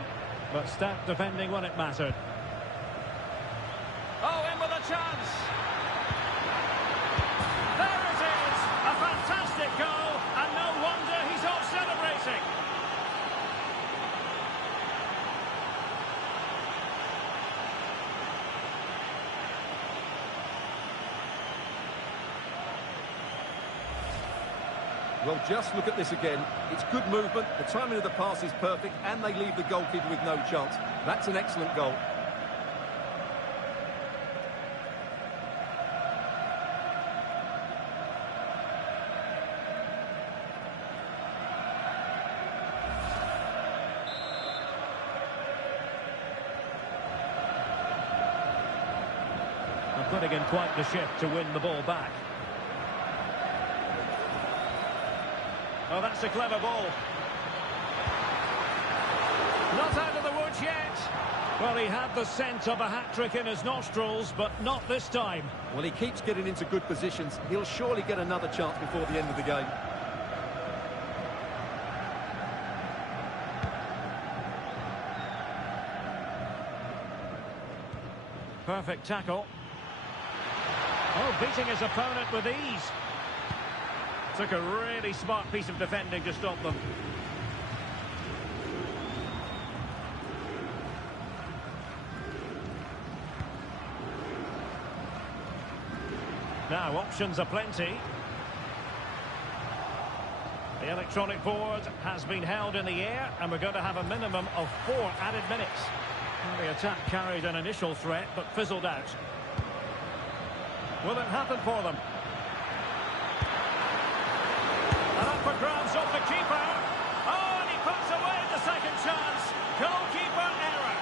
but stout defending when it mattered. Oh, in with a chance. There it is, a fantastic goal, and no wonder he's off celebrating. Well, just look at this again. It's good movement, the timing of the pass is perfect, and they leave the goalkeeper with no chance. That's an excellent goal. And putting in quite the shift to win the ball back. Oh, that's a clever ball. Not out of the woods yet. Well, he had the scent of a hat-trick in his nostrils, but not this time. Well, he keeps getting into good positions. He'll surely get another chance before the end of the game. Perfect tackle. Oh, beating his opponent with ease. Took a really smart piece of defending to stop them. Now, options are plenty. The electronic board has been held in the air, and we're going to have a minimum of 4 added minutes. Well, the attack carried an initial threat, but fizzled out. Will it happen for them? And up for grabs off the keeper. Oh, and he puts away the second chance. Goalkeeper error.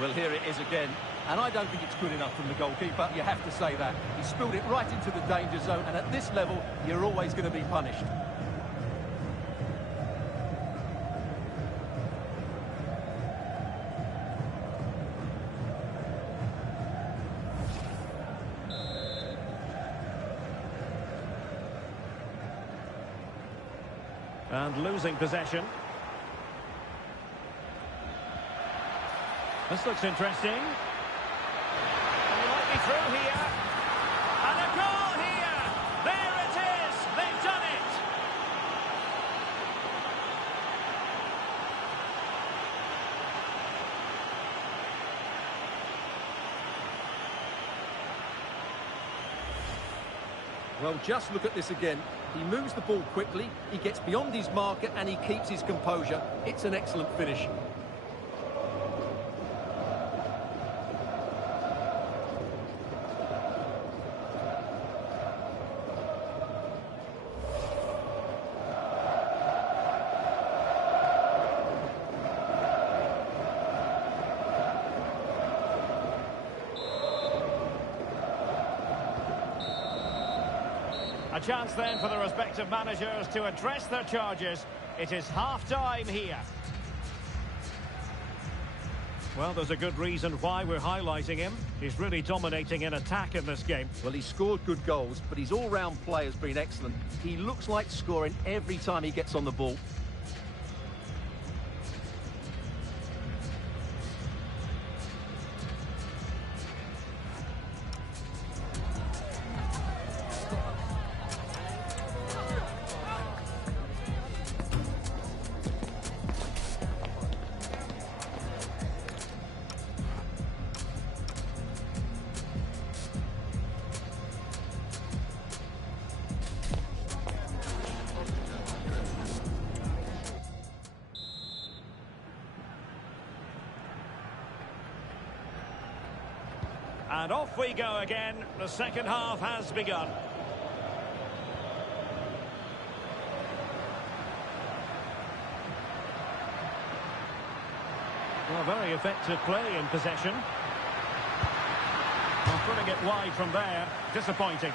Well, here it is again. And I don't think it's good enough from the goalkeeper. You have to say that. He spilled it right into the danger zone. And at this level, you're always going to be punished. And losing possession. This looks interesting. And he might be through here. And a goal here! There it is! They've done it! Well, just look at this again. He moves the ball quickly, he gets beyond his marker, and he keeps his composure. It's an excellent finish. A chance then for the respective managers to address their charges. It is half-time here. Well, there's a good reason why we're highlighting him. He's really dominating in attack in this game. Well, he's scored good goals, but his all-round play has been excellent. He looks like scoring every time he gets on the ball. And off we go again. The second half has begun. Well, very effective play in possession. Well, putting it wide from there. Disappointing.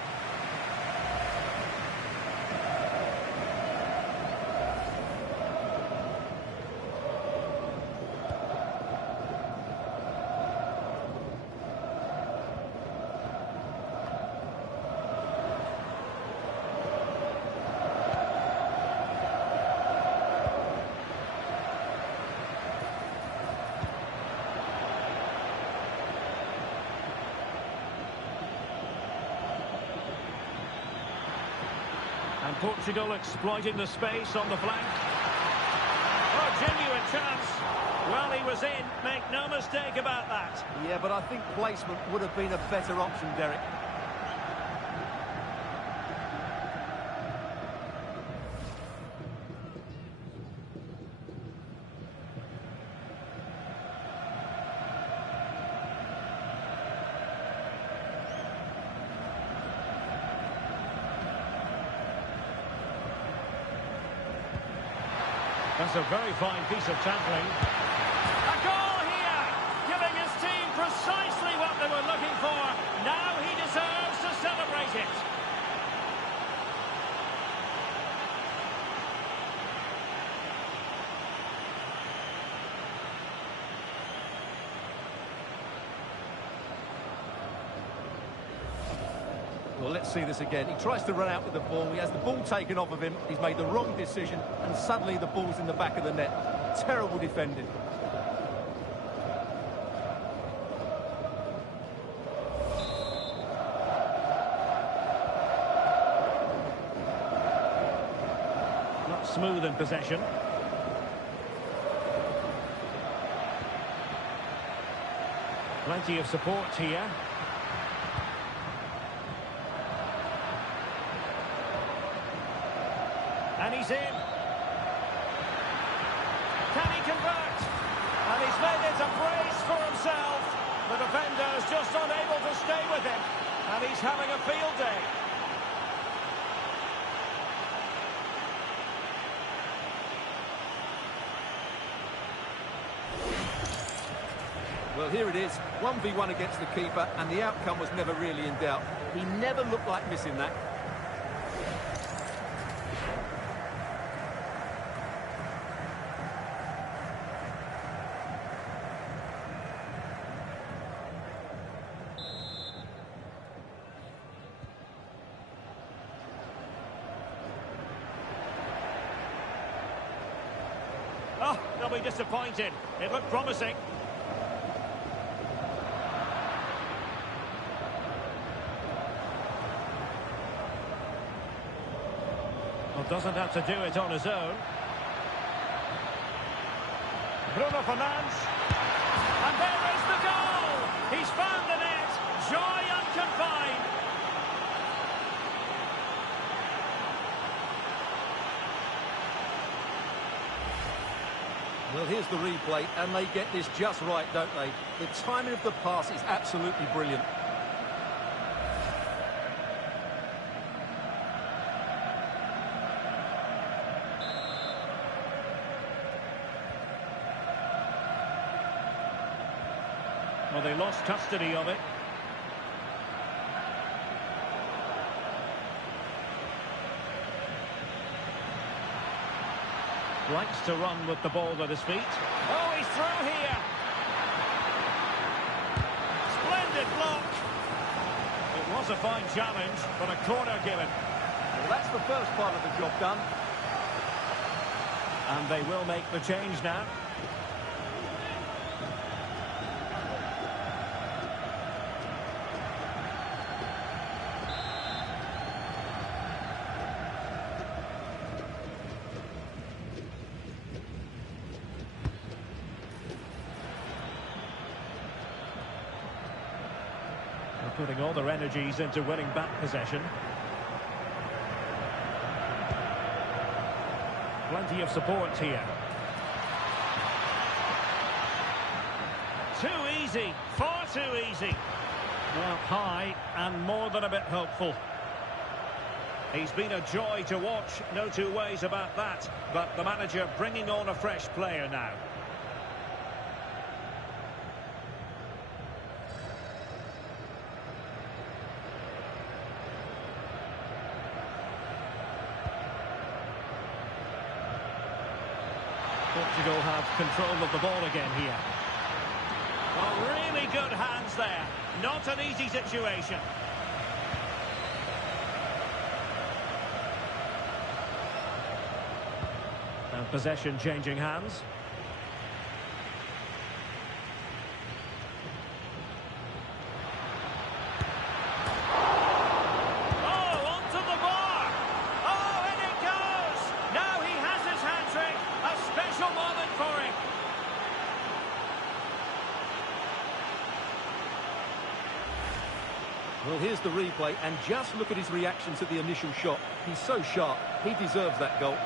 And Portugal exploiting the space on the flank. Oh, genuine chance. Well, he was in, make no mistake about that. Yeah, but I think placement would have been a better option, Derek. That's a very fine piece of tackling. A goal here, giving his team precisely what they were looking for. Now he deserves to celebrate it. Well, let's see this again. He tries to run out with the ball. He has the ball taken off of him. He's made the wrong decision, and suddenly the ball's in the back of the net. Terrible defending. Not smooth in possession. Plenty of support here. And he's in. Can he convert? And he's made it a brace for himself. The defender's just unable to stay with him. And he's having a field day. Well, here it is. 1v1 against the keeper, and the outcome was never really in doubt. He never looked like missing that. Oh, they'll be disappointed. It looked promising. Well, doesn't have to do it on his own. Bruno Fernandes. And there is the goal! He's found the net. Joy unconfined. Well, here's the replay, and they get this just right, don't they? The timing of the pass is absolutely brilliant. Well, they lost custody of it. Likes to run with the ball at his feet. Oh, he's through here. Splendid block. It was a fine challenge, but a corner given. Well, that's the first part of the job done. And they will make the change now. Putting all their energies into winning back possession. Plenty of support here. Too easy, far too easy. Well, high and more than a bit hopeful. He's been a joy to watch, no two ways about that. But the manager bringing on a fresh player now. Portugal have control of the ball again here. Oh, really good hands there. Not an easy situation. And possession changing hands. Well, here's the replay, and just look at his reaction to the initial shot. He's so sharp. He deserves that goal.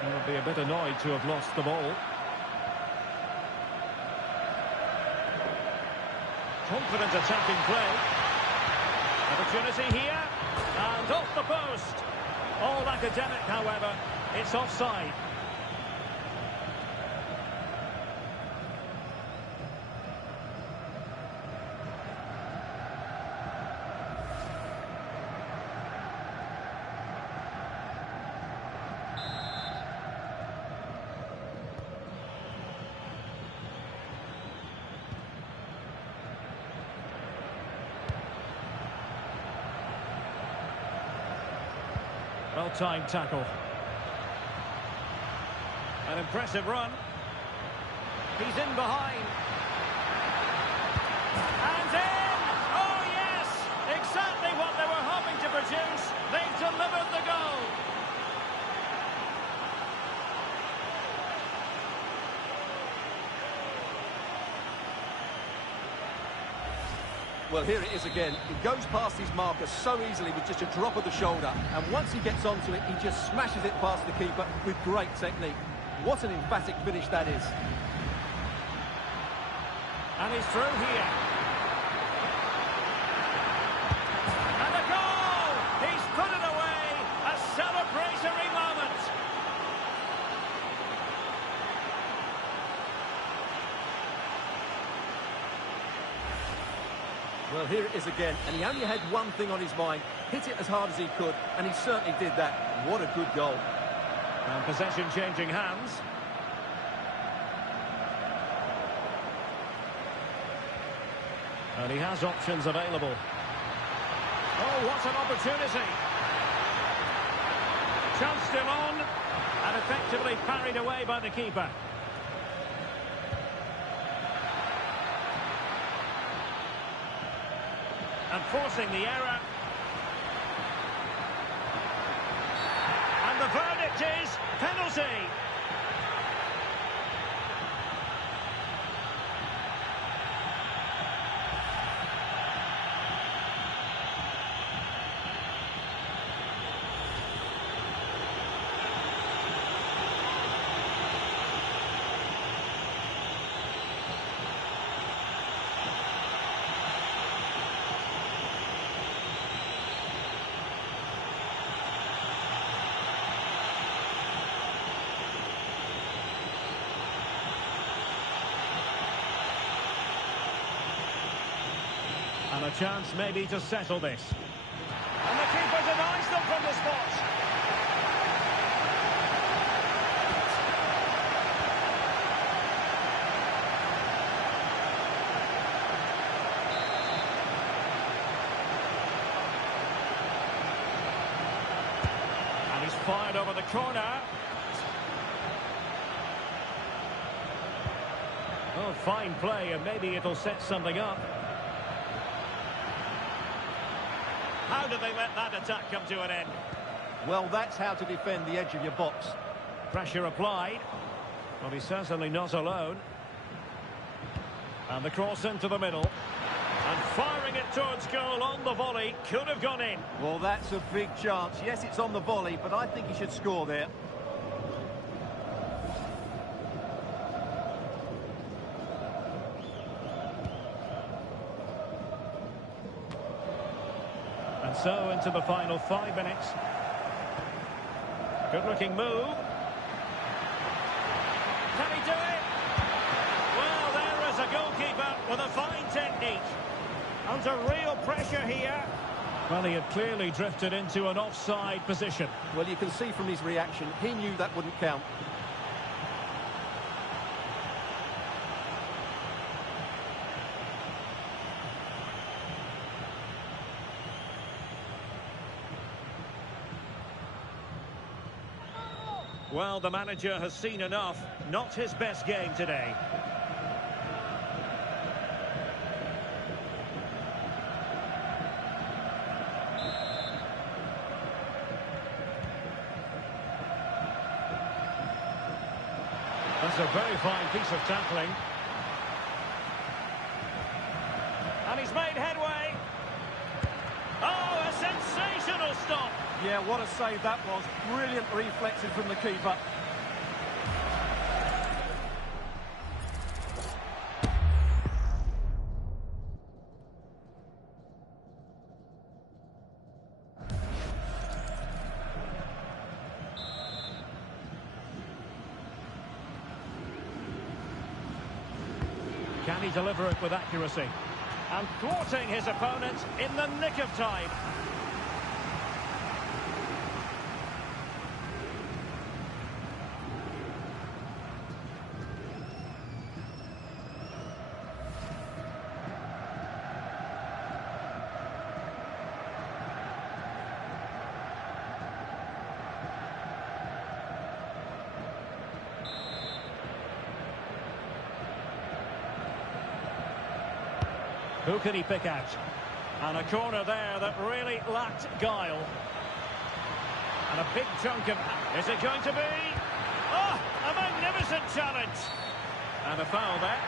He'll be a bit annoyed to have lost the ball. Confident attacking play. Opportunity here. And off the post. All academic, however. It's offside. Well-timed tackle. An impressive run. He's in behind. And in! Oh, yes! Exactly what they were hoping to produce. They've delivered the goal. Well, here it is again. He goes past his marker so easily with just a drop of the shoulder. And once he gets onto it, he just smashes it past the keeper with great technique. What an emphatic finish that is. And he's through here. And the goal! He's put it away. A celebratory moment. Well, here it is again, and he only had one thing on his mind. Hit it as hard as he could, and he certainly did that. What a good goal. And possession changing hands. And he has options available. Oh, what an opportunity. Chance still on, and effectively parried away by the keeper. And forcing the error. And the verdict is penalty. And a chance maybe to settle this. And the keeper denies them from the spot. And he's fired over the corner. Oh, fine play, and maybe it'll set something up. How did they let that attack come to an end? Well, that's how to defend the edge of your box. Pressure applied. Well, he's certainly not alone. And the cross into the middle. And firing it towards goal on the volley. Could have gone in. Well, that's a big chance. Yes, it's on the volley, but I think he should score there. And so into the final 5 minutes. Good-looking move. Can he do it? Well, there is a goalkeeper with a fine technique. Under real pressure here. Well, he had clearly drifted into an offside position. Well, you can see from his reaction, he knew that wouldn't count. Well, the manager has seen enough. Not his best game today. It's a very fine piece of tackling. And he's made headway. Oh, a sensational stop. Yeah, what a save that was. Brilliant reflexes from the keeper. Can he deliver it with accuracy? And thwarting his opponent in the nick of time. Who can he pick out? And a corner there that really lacked guile. And a big chunk of... Is it going to be? Oh, a magnificent challenge. And a foul there.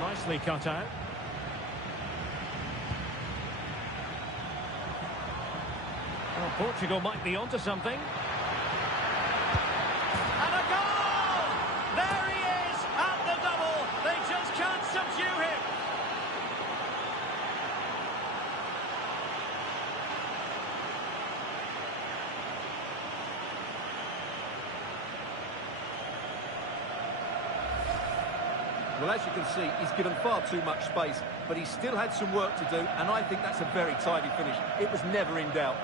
Nicely cut out. Well, Portugal might be onto something. And a goal! There he is at the double. They just can't subdue him. Well, as you can see, he's given far too much space, but he still had some work to do, and I think that's a very tidy finish. It was never in doubt.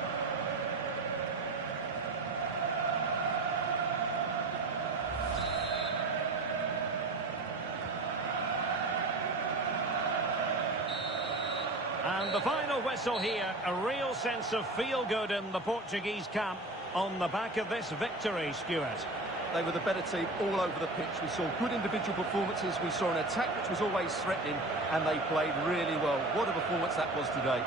And the final whistle here, a real sense of feel-good in the Portuguese camp on the back of this victory, Stuart. They were the better team all over the pitch. We saw good individual performances. We saw an attack which was always threatening, and they played really well. What a performance that was today.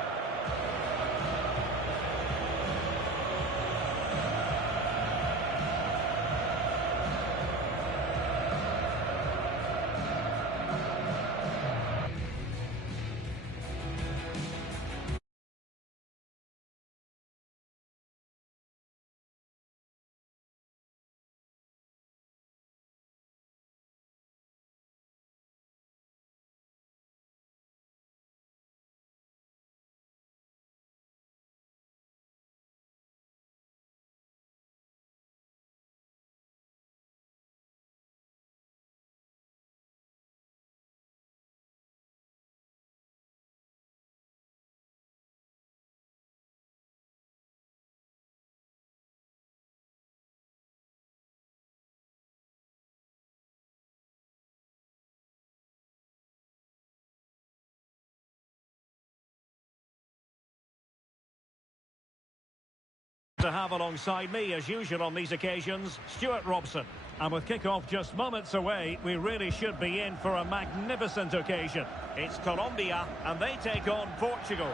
To have alongside me, as usual on these occasions, Stuart Robson. And with kick-off just moments away, we really should be in for a magnificent occasion. It's Colombia, and they take on Portugal.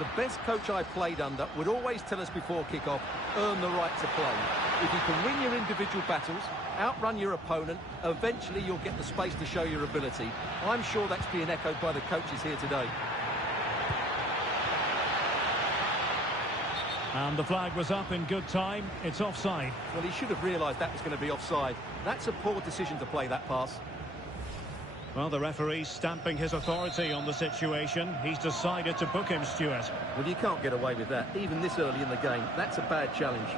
The best coach I played under would always tell us before kick-off, earn the right to play. If you can win your individual battles, outrun your opponent, eventually you'll get the space to show your ability. I'm sure that's being echoed by the coaches here today. And the flag was up in good time. It's offside. Well, he should have realised that was going to be offside. That's a poor decision to play that pass. Well, the referee's stamping his authority on the situation. He's decided to book him, Stuart. Well, you can't get away with that, even this early in the game. That's a bad challenge.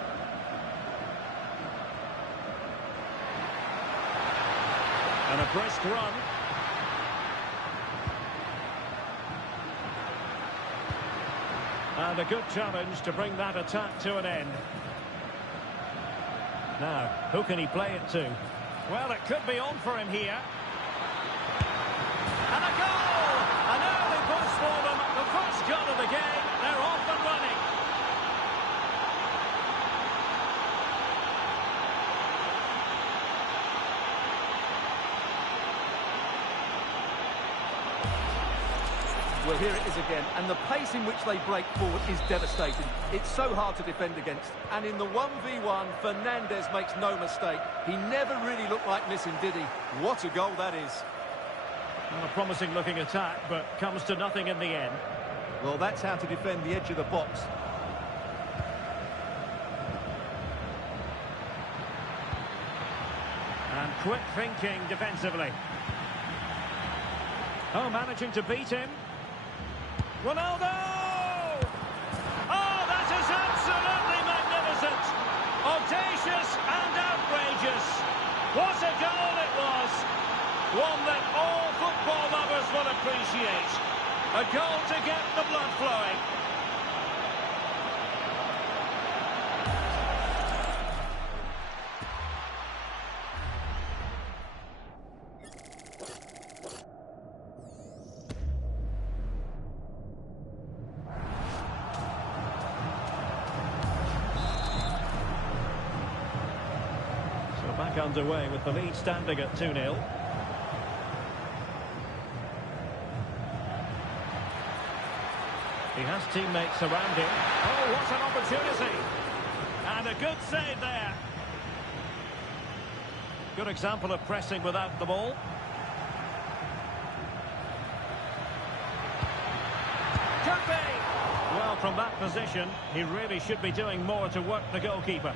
And a brisk run. And a good challenge to bring that attack to an end. Now, who can he play it to? Well, it could be on for him here. And a goal! An early boost for them. The first goal of the game. They're off and running. Well, here it is again, and the pace in which they break forward is devastating. It's so hard to defend against. And in the 1v1, Fernandez makes no mistake. He never really looked like missing, did he? What a goal that is. Well, a promising-looking attack, but comes to nothing in the end. Well, that's how to defend the edge of the box. And quick thinking defensively. Oh, managing to beat him. Ronaldo! Oh, that is absolutely magnificent! Audacious and outrageous. What a goal it was! One that all football lovers will appreciate. A goal to get the blood flowing. Back underway with the lead standing at 2-0. He has teammates around him. Oh, what an opportunity! And a good save there. Good example of pressing without the ball. Could be! Well, from that position, he really should be doing more to work the goalkeeper.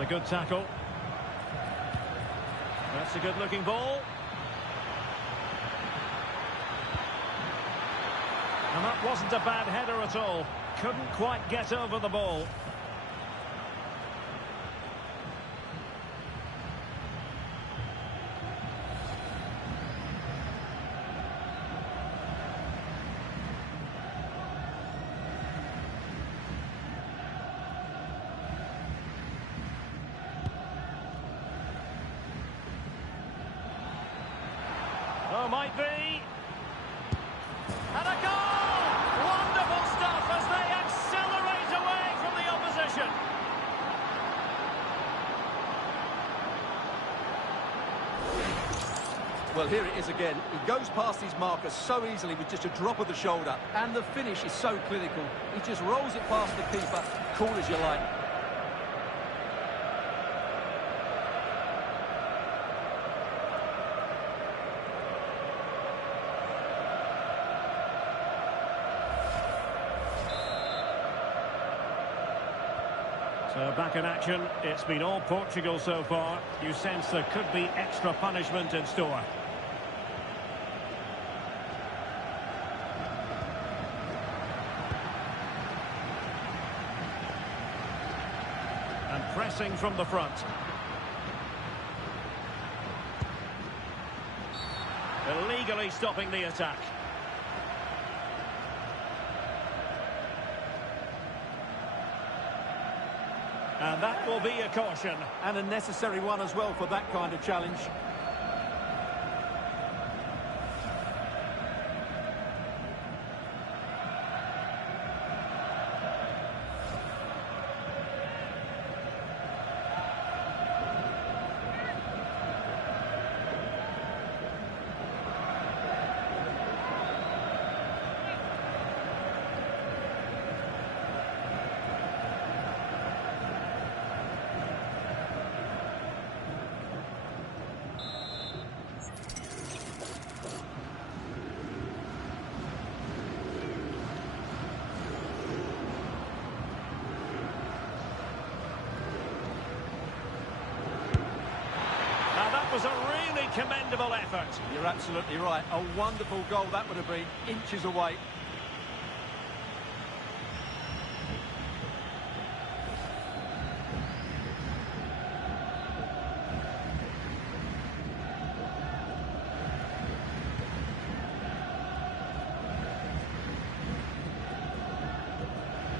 A good tackle. That's a good-looking ball. And that wasn't a bad header at all. Couldn't quite get over the ball. Oh, might be. And a goal! Wonderful stuff as they accelerate away from the opposition. Well, here it is again. He goes past his marker so easily with just a drop of the shoulder. And the finish is so clinical. He just rolls it past the keeper, cool as you like. So back in action, it's been all Portugal so far. You sense there could be extra punishment in store. And pressing from the front. Illegally stopping the attack. And that will be a caution. And a necessary one as well for that kind of challenge. Was a really commendable effort. You're absolutely right. A wonderful goal that would have been, inches away.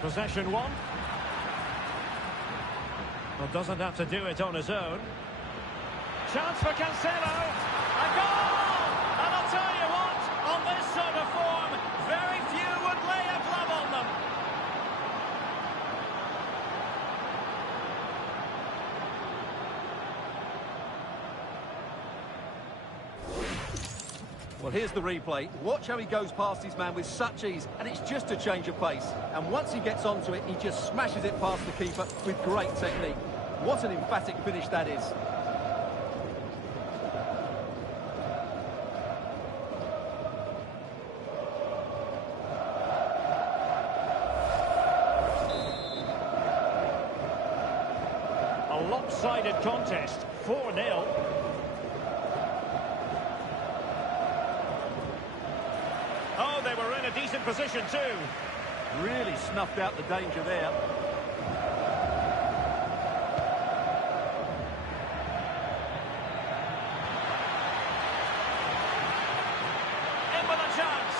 Possession one. Well, doesn't have to do it on his own. Chance for Cancelo. A goal! And I'll tell you what, on this sort of form, very few would lay a glove on them. Well, here's the replay. Watch how he goes past his man with such ease, and it's just a change of pace. And once he gets onto it, he just smashes it past the keeper with great technique. What an emphatic finish that is. A lopsided contest, 4-0. Oh, they were in a decent position too. Really snuffed out the danger there. In with a chance.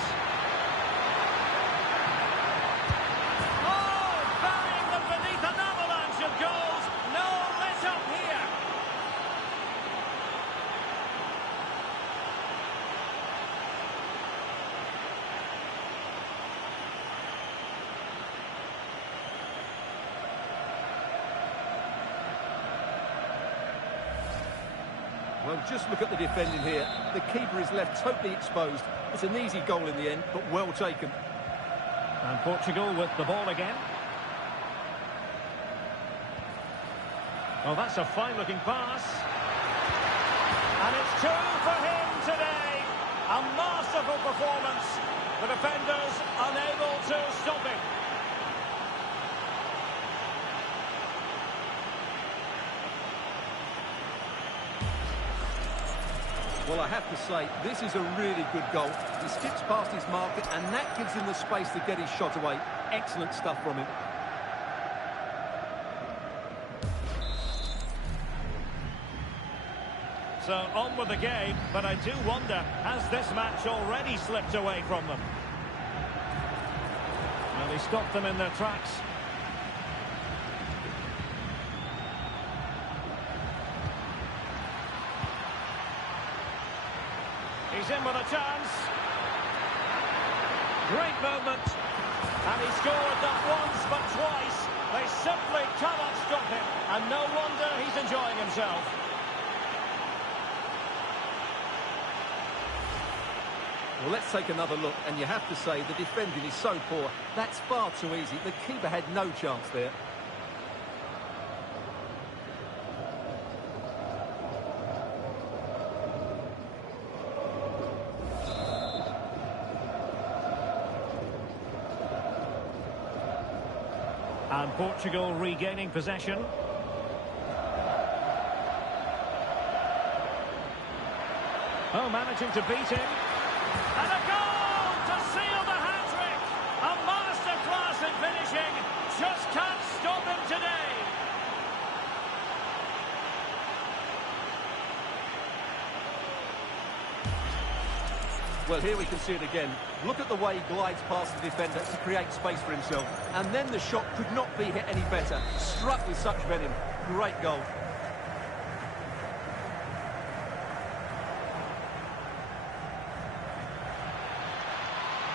Oh, burying them beneath an avalanche of goals. No let up here. Well, just look at the defending here. The keeper is left totally exposed. It's an easy goal in the end, but well taken. And Portugal with the ball again. Oh, that's a fine-looking pass. And it's two for him today. A masterful performance. The defenders unable to stop him. Well, I have to say, this is a really good goal. He skips past his marker, and that gives him the space to get his shot away. Excellent stuff from him. So on with the game, but I do wonder, has this match already slipped away from them? Well, he stopped them in their tracks. He's in with a chance. Great movement. And he scored not once but twice. They simply cannot stop him. And no wonder he's enjoying himself. Well, let's take another look. And you have to say, the defending is so poor. That's far too easy. The keeper had no chance there. And Portugal regaining possession. Oh, managing to beat him. And a goal to seal the hat-trick. A masterclass in finishing. Just can't stop him today. Well, here we can see it again. Look at the way he glides past the defender to create space for himself. And then the shot could not be hit any better. Struck with such venom. Great goal.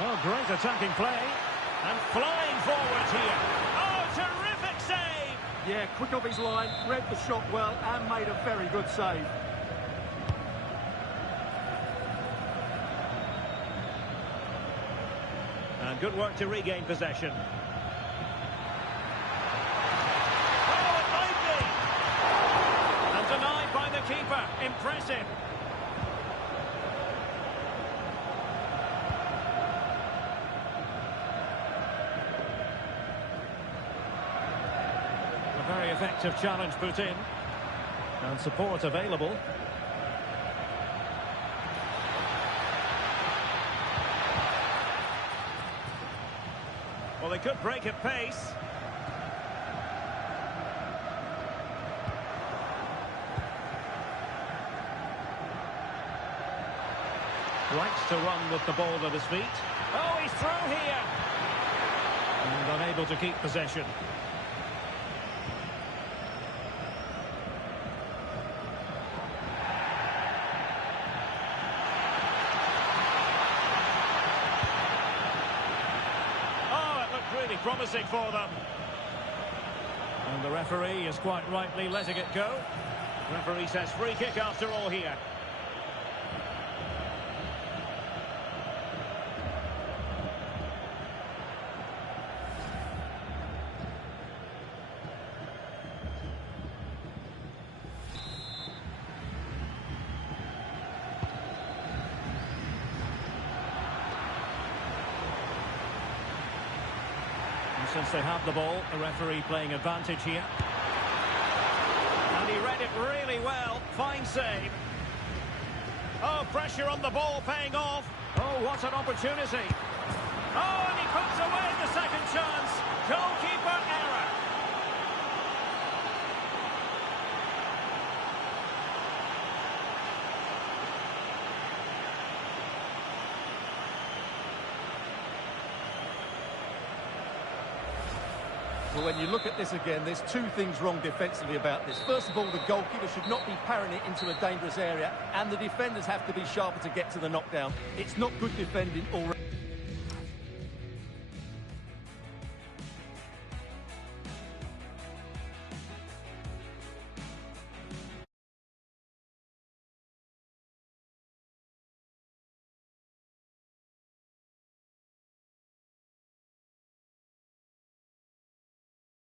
Oh, great attacking play. And flying forward here. Oh, terrific save. Yeah, quick off his line, read the shot well and made a very good save. And good work to regain possession. Oh, it might be. And denied by the keeper. Impressive. A very effective challenge put in. And support available. Well, they could break at pace. Likes to run with the ball at his feet. Oh, he's through here. And And unable to keep possession. Oh, it looked really promising for them. And the referee is quite rightly letting it go. Referee says free kick after all here. And since they have the ball, the referee playing advantage here. And he read it really well. Fine save. Oh, pressure on the ball paying off. Oh, what an opportunity. Oh, and he puts away the second chance. Goalkeeper error. Well, when you look at this again, there's two things wrong defensively about this. First of all, the goalkeeper should not be parrying it into a dangerous area, and the defenders have to be sharper to get to the knockdown. It's not good defending already.